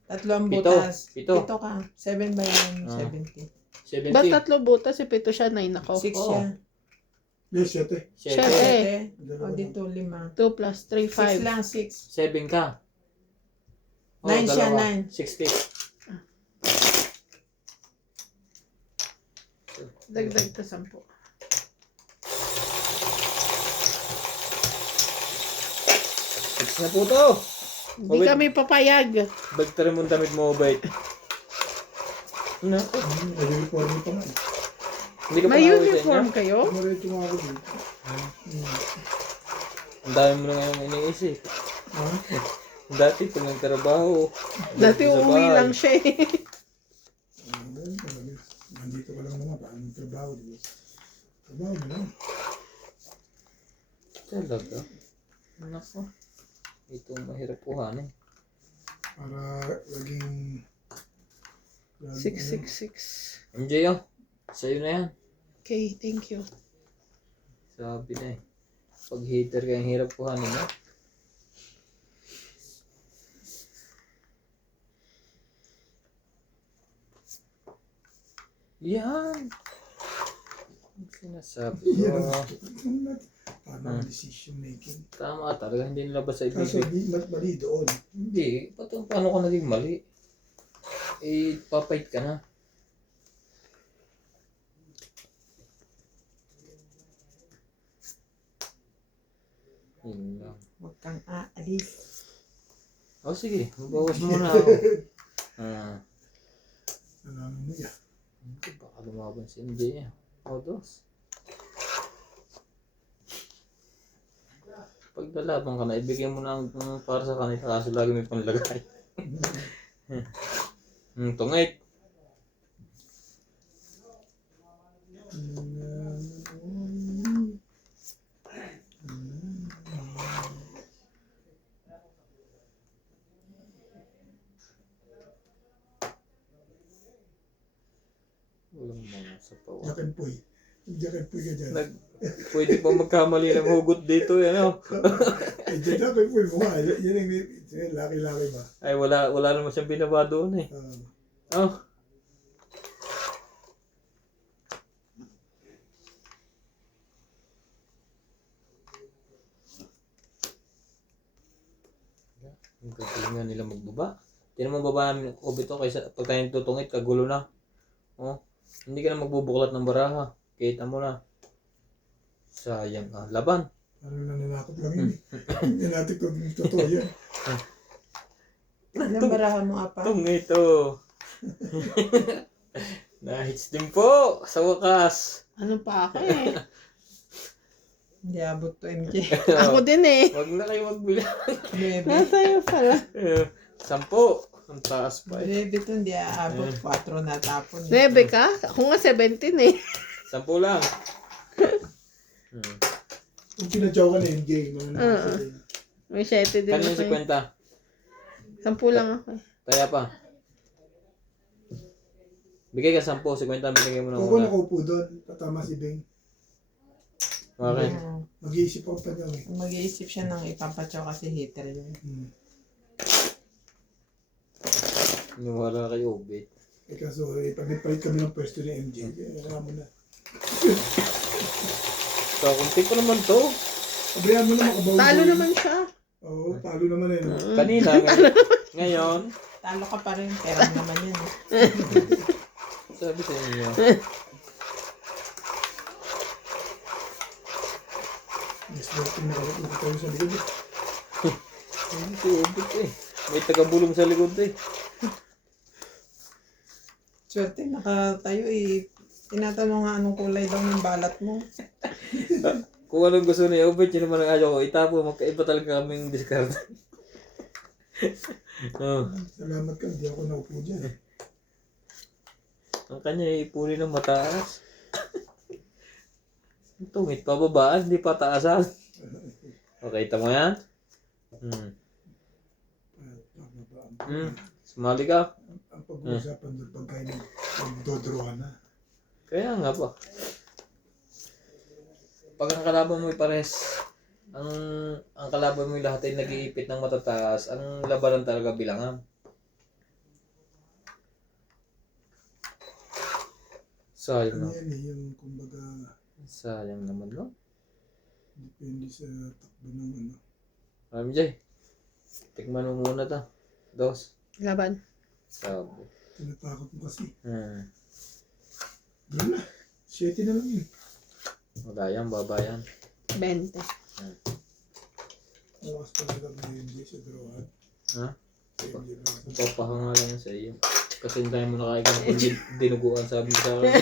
Tatlo ang Pito. butas. Pito. Pito ka. 7 by 1, Ah. 70. 70. Ba't 3 butas? Si 7 siya, 9 ako. 6 Oo. siya. Yes, 7. 7. 7. Dalawa O dito 5. 2 plus 3, 6 5. lang, 6. 7 ka. 9 siya, dalawa. 9. 60. Dagdag to 10. 6 na po to. Hindi kami papayag. Bagtari mong damit mo, bait. Ano? Nag-report mo pa nga. Hindi ka pa May nakawin sa uniform inyo? kayo? Marecho nga ako dito. Ang dami mo na ngayong iniisip. Ha? Dati pag nagtrabaho. Dati sa uuwi bahay. lang siya eh. Nandito ka lang naman. Paano yung trabaho dito? Trabaho na lang. Talaga? Nako. Ito mahirap kuhanin. Para laging... 666. MJ, oh. Sa'yo na yan. Okay, thank you. Sabi na eh. Pag hater ka, ang hirap kuhanin mo. Yan. Ang sinasabi ko. Paano ang decision making? Tama talaga, hindi nilabas sa Kaso ibibig. mali doon. Hindi. Paano ka naging mali? Eh, papait ka na. Yun lang. Huwag kang aalis. Oh, sige. Mabawas muna ako. Ano mo yan? Baka lumaban si MJ niya. O, dos. Pag lalaban ka na, ibigay mo na ang para sa kanila kaso lagi may panlagay. Tungit. Walang mga sa pawa. Jakenpoy. Jakenpoy ka dyan. Pwede pa magkamali ng hugot dito, ano? Eh, dyan Jakenpoy mo nga. Yan ang laki-laki ba? Ay, wala naman siyang binaba doon eh. Oh. Ang gagalingan nila magbaba. Tinan mo baba namin o bito kaysa pag tayo tutungit, kagulo na. Oh. Hindi ka na magbubuklat ng baraha. Kita mo na. Sayang laban. Ano nananakot lang yun eh. Hindi natin kung totoo yan. Ilang barahan mo, apa? Itong ito. Na-hits din po sa wakas. Ano pa ako eh. Hindi abot to, MJ. Ako din eh. Wag na kayo magbilang. Bebe. Nasa'yo pala. 10. Ang taas pa eh. Bebe to, hindi aabot. 4 na tapon. 9 ka? Ako nga 17 eh. 10 lang. Kung pinadyaw ka na MJ, mananakot Oo. din. May 7 din Kanina ako si eh. Kwenta. 10 lang ako eh. Taya pa. Bigay ka 10. Si Kwenta binigay mo na Kung ako una. nakaupo doon, tatama si Beng. Okay. Oo. Mag-iisip ako pa niya eh. Mag-iisip siya ng ipapatsaw kasi hater yun. Wala kayo, Obet. Eh kaso, pag-palit kami ng pwesto ni MJ, kaya mo na. So, kunti pa naman to. Abrihan mo na makabawi. Talo naman siya. Oo, talo naman eh. No? Kanina, ngayon, Talo ka pa rin, pera naman yun. sabi sa inyo. Yes, natin nakatayo sa likod eh. Hindi si Obet eh. May taga-bulong sa likod eh. Swerte, nakatayo eh. Tinatanong nga anong kulay daw ng balat mo. Kung anong gusto ni Obet, yun naman ang ayaw ko. Itapo, magkaiba talaga kaming discard. Oh. Salamat ka, hindi ako naupo dyan. Ang kanya ipuli ng mataas. Tungit pa babaan, hindi pa taasan. Okay, tama yan? Sumali ka? Ang pag-uusapan doon pagkain magdodroha na. Kaya nga pa. Pag ang kalaban mo ay pares, ang kalaban mo ay lahat ay nag-iipit ng matataas, ang labanan talaga bilangan. Sayang Ano na. yan eh, yung kumbaga, Sayang naman, no? depende sa takbo ng ano. Mami Jay, tikman mo muna ta. 2. Laban. Sabo. Tinatakot mo kasi. Hmm. Doon na, 7 na lang yun. Wala yan, baba yan. 20. Malakas talaga ng MJ sa drohan. Ha? Sa MJ drohan. Papahanga lang yan sa iyo. Kasi hindi tayo mo nakaikan kung dinuguan, sabi mo sa akin.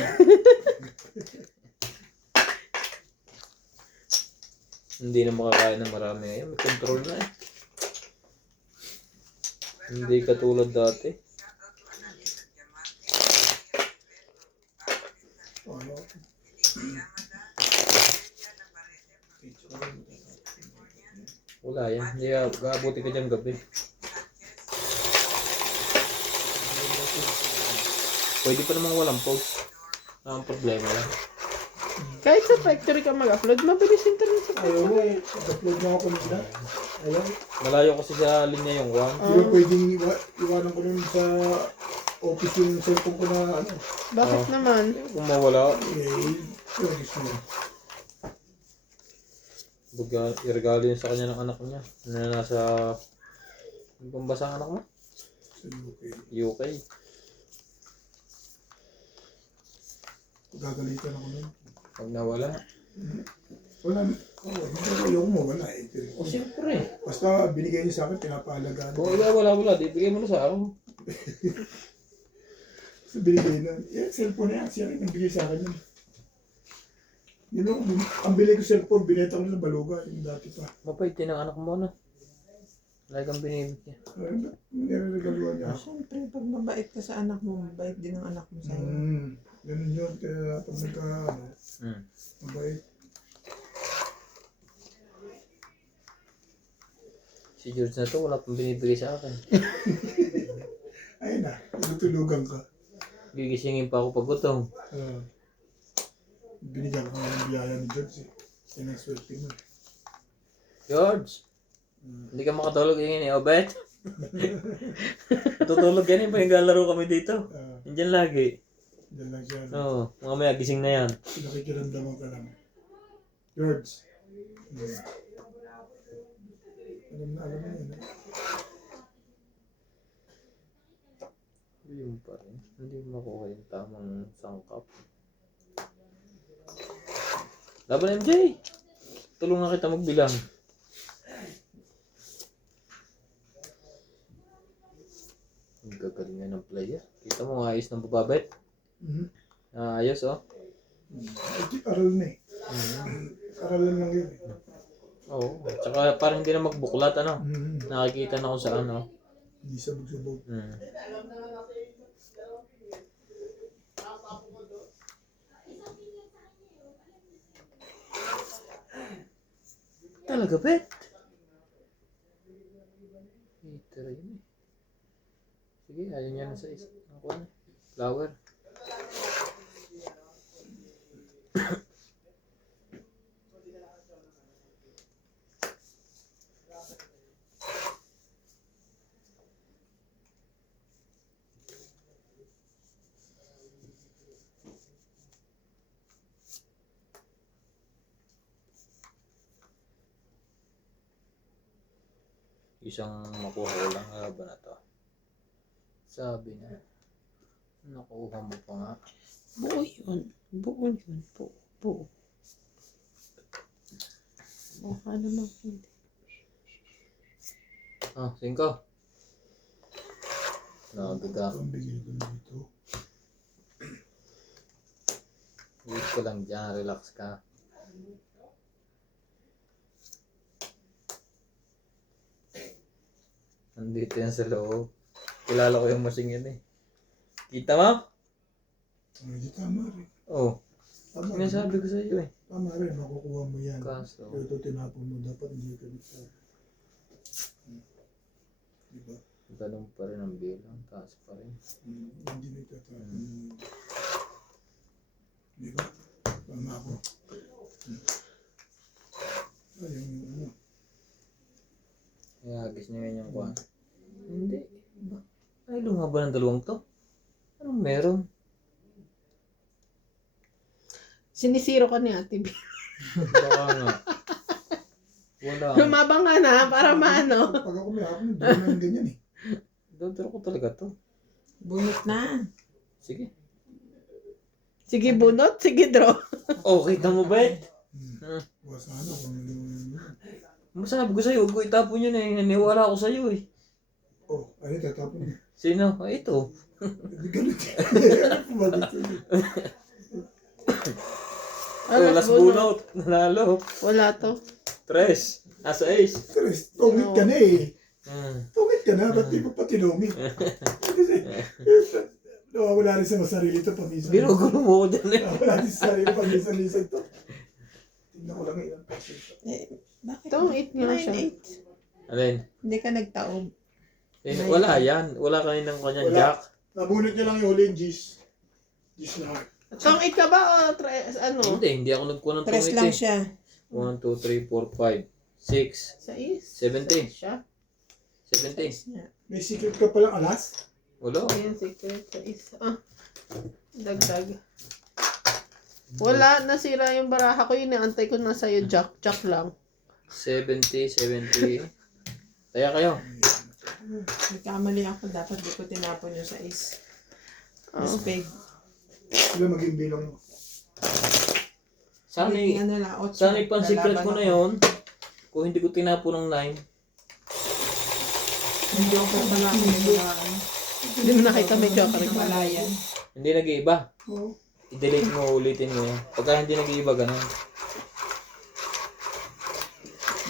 Hindi na makakain ng marami ngayon. May control na eh. Hindi katulad dati. Ano? Wala yan. Hindi abuti ka dyan gabi. Pwede pa namang walang post. Ang problema lang. Kahit sa factory ka mag-upload, mabilis internet sa Ayaw mo factory. eh. Nag-upload na ako nila. Ayaw. Malayo kasi sa linya yung 1. Hindi ba pwedeng iwanan ko nun sa office yung cellphone ko na ano. Bakit naman? Kung mawala, Eh, yun gusto mo. iregalo yun sa kanya ng anak niya. Na nasa... Ano bang basa ang anak mo? Sa UK. UK. Gagalitan ako nun. Pag nawala. Wala. Ayaw ko mawala eh. O siyempre. Basta binigay niyo sa akin, pinapahalagaan. Kung wala, di bigay mo na sa akin. Basta binigay na. Eh, cellphone na yan. Siya rin nagbigay sa akin yun. Yun know, ang bili ko cellphone, binenta ko na sa Baluga. Yung dati pa. Mapait din ang anak mo na. Like ang binibig niya. Niregaluhan niya ako. Siyempre, pag mabait ka sa anak mo, mabait din ang anak mo sa'yo. Ganun yun. Kaya pag nagka, mabait. Si George na to, wala pang binibigay sa akin. Ayun na, tutulugan ka. Gigisingin pa ako pag gutom. Binigyan ko ng biyaya ni George eh. Yan ang swerte mo. George! Hindi ka makatulog yun eh, Obet? Tutulog yan eh, paglalaro kami dito. Nandiyan lagi. Diyan lang siya. Oo, mamaya gising na yan. Nakikiramdaman ka lang. George. Alam na yun. Yun pa rin. Hindi makuha yung tamang sangkap. Laban MJ! tulungan kita magbilang. Ang gagalingan ng player. Kita mo, ayos ng bababet. Mhm. Ayos, oh. Aral na eh. Aralan lang yun eh. Oo. Tsaka parang hindi na magbuklat, ano. Mhm. Nakikita na kung saan, oh. Hindi sabog-sabog. Hmm. Talaga, bet? Tara yun eh. Sige, ayaw niya na sa isa. Ako na. Flower. Isang makuha ko lang ba na to? Sabi niya. Nakuha mo pa nga. Buo yun. Buo yun. Buo. Buo. Baka naman hindi. Ah, 5. Nakagaga. Ang bigay ko dito. Wait ko lang dyan. Relax ka. Nandito yan sa loob. Kilala ko yung masing yan eh. Kita mo? Hindi tama rin. Oo. Tama rin. Sinasabi ko sa iyo eh. Tama rin. Makukuha mo yan. Kaso. Pero ito tinapon mo. Dapat hindi ka dito. Diba? Ganun pa rin ang bilang. Taas pa rin. Hindi na itatapon mo. Diba? Tama ako. Ayun yung ano. Ihagis niya yan yung kuha. Hindi. Ay, lumaba ng dalawang to. Anong meron? Sinisiro ka ni Ate B. Baka nga. Wala. Lumabang ka na para maano. Pag ako may hapon, hindi naman ganyan eh. Dodoro ko talaga to. Bunot na. Sige. Sige bunot, sige draw. Oh, kita mo ba eh? Bukas sana kung Masabi ko sa'yo, huwag ko itapon yun eh. Naniwala ako sa'yo eh. oh, ay, tatapon mo. Sino? Ay, ito. Hindi ganun. Pumalit ulit. Alas bunot. Nanalo. Wala to. 3. Asa ace. Chris, tungit ka na eh. Hmm. Tungit ka na, ba't di mo pa tinumit? Kasi, nawawala rin sa masarili ito paminsan. Ginugulo mo ko dyan eh. Nawawala rin sa sarili paminsan-minsan ito. Tingnan ko lang ilang pesos. Bakit? Tungit nga siya. 9-8. Alin? Hindi ka nagtaob. Wala yan. Wala kaninang kanyang Wala. jack. Nabunot niya lang yung huling G's. G's na heart. Tungit ka ba o ano? Hindi ako nagkuha ng 3 tungit lang eh. siya. 1, 2, 3, 4, 5, 6, Sa is. 70. Siya. 70. May secret ka palang alas? Wala. Ayan, secret sa is. Dagdag. Wala, nasira yung baraha ko. Yun, antay ko na sa'yo, Jack. Jack lang. 70, 70. Kaya kayo. Nagkamali ako. Dapat di ko tinapon yung sa is. Spade. Sila maging bilang mo. Sana Yung ano lang, 8. sana pang secret ko na yon. Kung hindi ko tinapon ng 9. Yung joker pala ako yung mga ano. Hindi mo nakita may joker. Malayan. Hindi nag-iiba. Oo. I-delete mo, ulitin mo. Pagka hindi nag-iiba, ganun.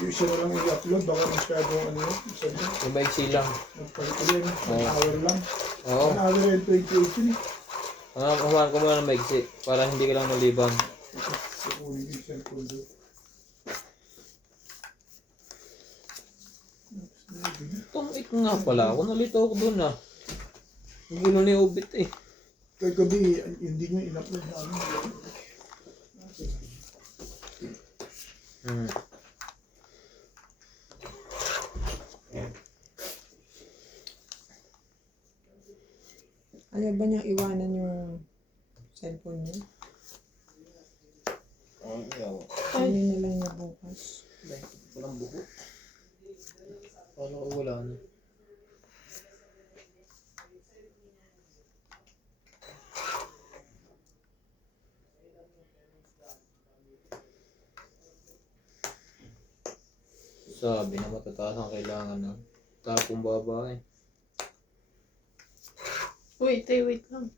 Yung siya na lang i-upload. Baka masyadong ano yun. Sabi ko, Yung maiksi lang. magpalit ulit. Oo. 1 hour lang. Oo. 1 hour and 28 yun eh. Humaan ko muna ng maiksi. Para hindi ka lang maliban. Kukunin yung cellphone doon. Tungit nga pala. Ako nalito ako dun ah. Ang gulo ni Obit eh. Kagabi, hindi nyo in-upload na ano. Hmm. Ayaw ba niyang iwanan yung cellphone niya? Ano na lang niya bukas. Walang buho. Paano ko wala na? Sabi na matataas ang kailangan ng tapong babae. Wait lang.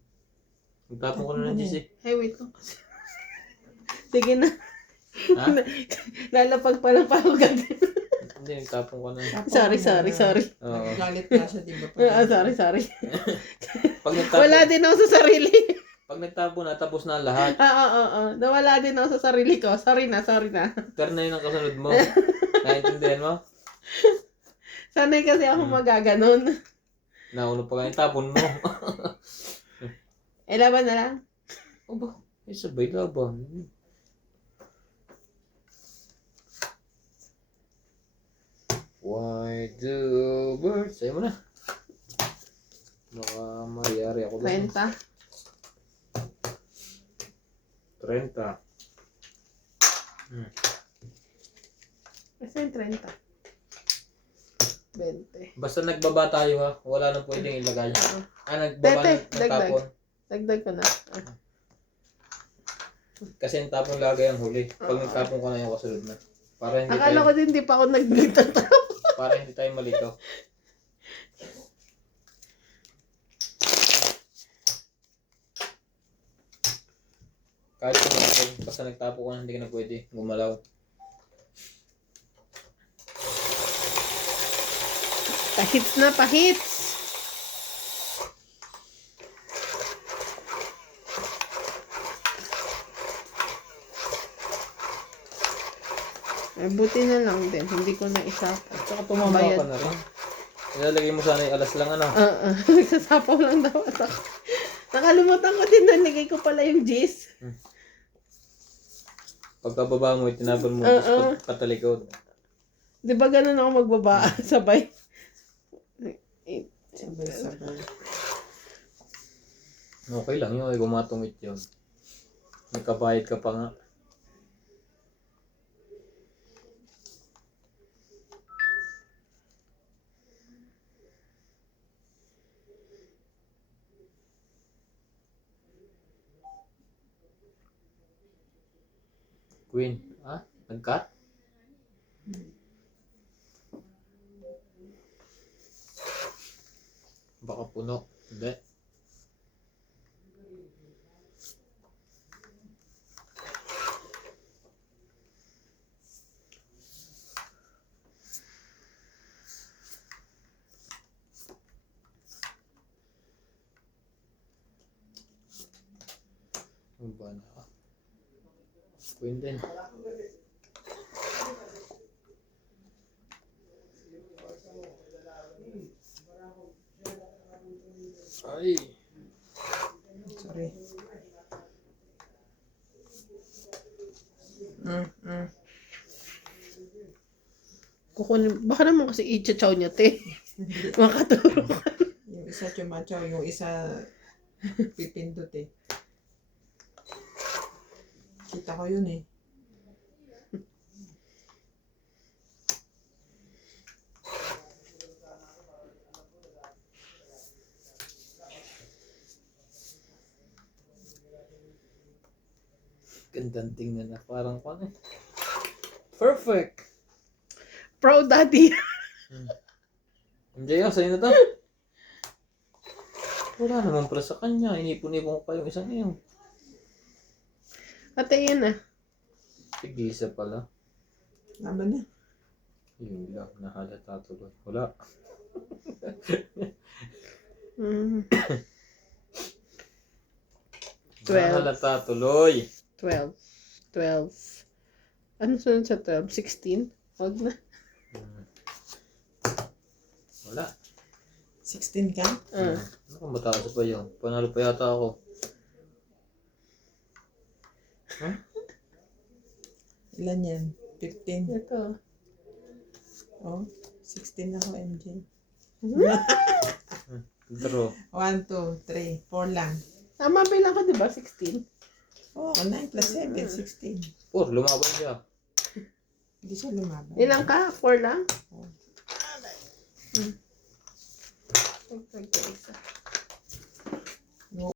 Magtapong ka na ng GC. Ay, wait lang kasi. Sige na. Ha? Lalapag pa lang ako ganun. Hindi, nagtapong ka na. Sorry. Oo. Galit nga siya, di ba? Sorry. Pag nagtapong, Wala din ako sa sarili. pag nagtapong na, tapos na lahat. Oo. Nawala din ako sa sarili ko. Sorry na. Turn na yun ang kasunod mo. Naintindihan mo? Sanay kasi ako magaganon. Nauna pa kayo, tapon mo. Laban na lang. Aba, sabay laban. Why do birds? Sa'yo mo na. Baka mayari ako doon. 30. 30. Kasi yung 30. 20. Basta nagbaba tayo ha. Wala nang pwedeng ilagay. Nagbaba Tete, ng tapon. Dagdag ko na. Kasi yung tapon lagay ang huli. Pag nagtapon ka na yung kasunod na. Para hindi Akala tayo, ko din di pa ako nagtatapos. para hindi tayo malito. Kahit kung basta nagtapo ka na, hindi ka na pwede gumalaw. Pahits na pahits. Buti na lang din. Hindi ko na isa. Tsaka tumama Bayad ka na rin. Nilalagay mo sana yung alas lang ano. Nagsasapaw lang daw ako. Nakalimutan ko din. Nalagay ko pala yung G's. Pagkababa mo, itinapon mo. Patalikod. Di ba ganun ako magbaba? Sabay. Sabay. Okay lang yun. Gumatungit yun. Nagkabayad ka pa nga. Queen. Nag-cut? Baka puno. Hindi. Ano ba na? Queen din. Ay. Sorry. Kukunin. Baka naman kasi i-chow niya, te. Makaturo ka. Yung isa chumachaw, yung isa pipindot eh. Kita ko yun eh. Gandang tingnan na. Parang paano. Perfect! Proud daddy. Enjoy ako. Sa'yo na to. Wala naman pala sa kanya. Inipon-ipon ko pa yung isang ngayon. Ate, yun na. Tigisa pala. Laban na. Yun lang. Nahalata tuloy. Wala. Mm. 12. Nahalata tuloy. 12. Ano sunod sa 12? 16? Huwag na. Wala. 16 ka? Ah. Ano kung mataas pa yun? Panalo pa yata ako. Ilan yan? 15. Ito. Oh, 16 ako, MJ. Draw. 1, 2, 3, 4 lang. Tama bilang ko, di ba? 16. Oh, 9 plus 7, 16. Lumaban siya. Hindi siya lumaban. Ilang ka? 4 lang? Oh. Dagdag ka isa.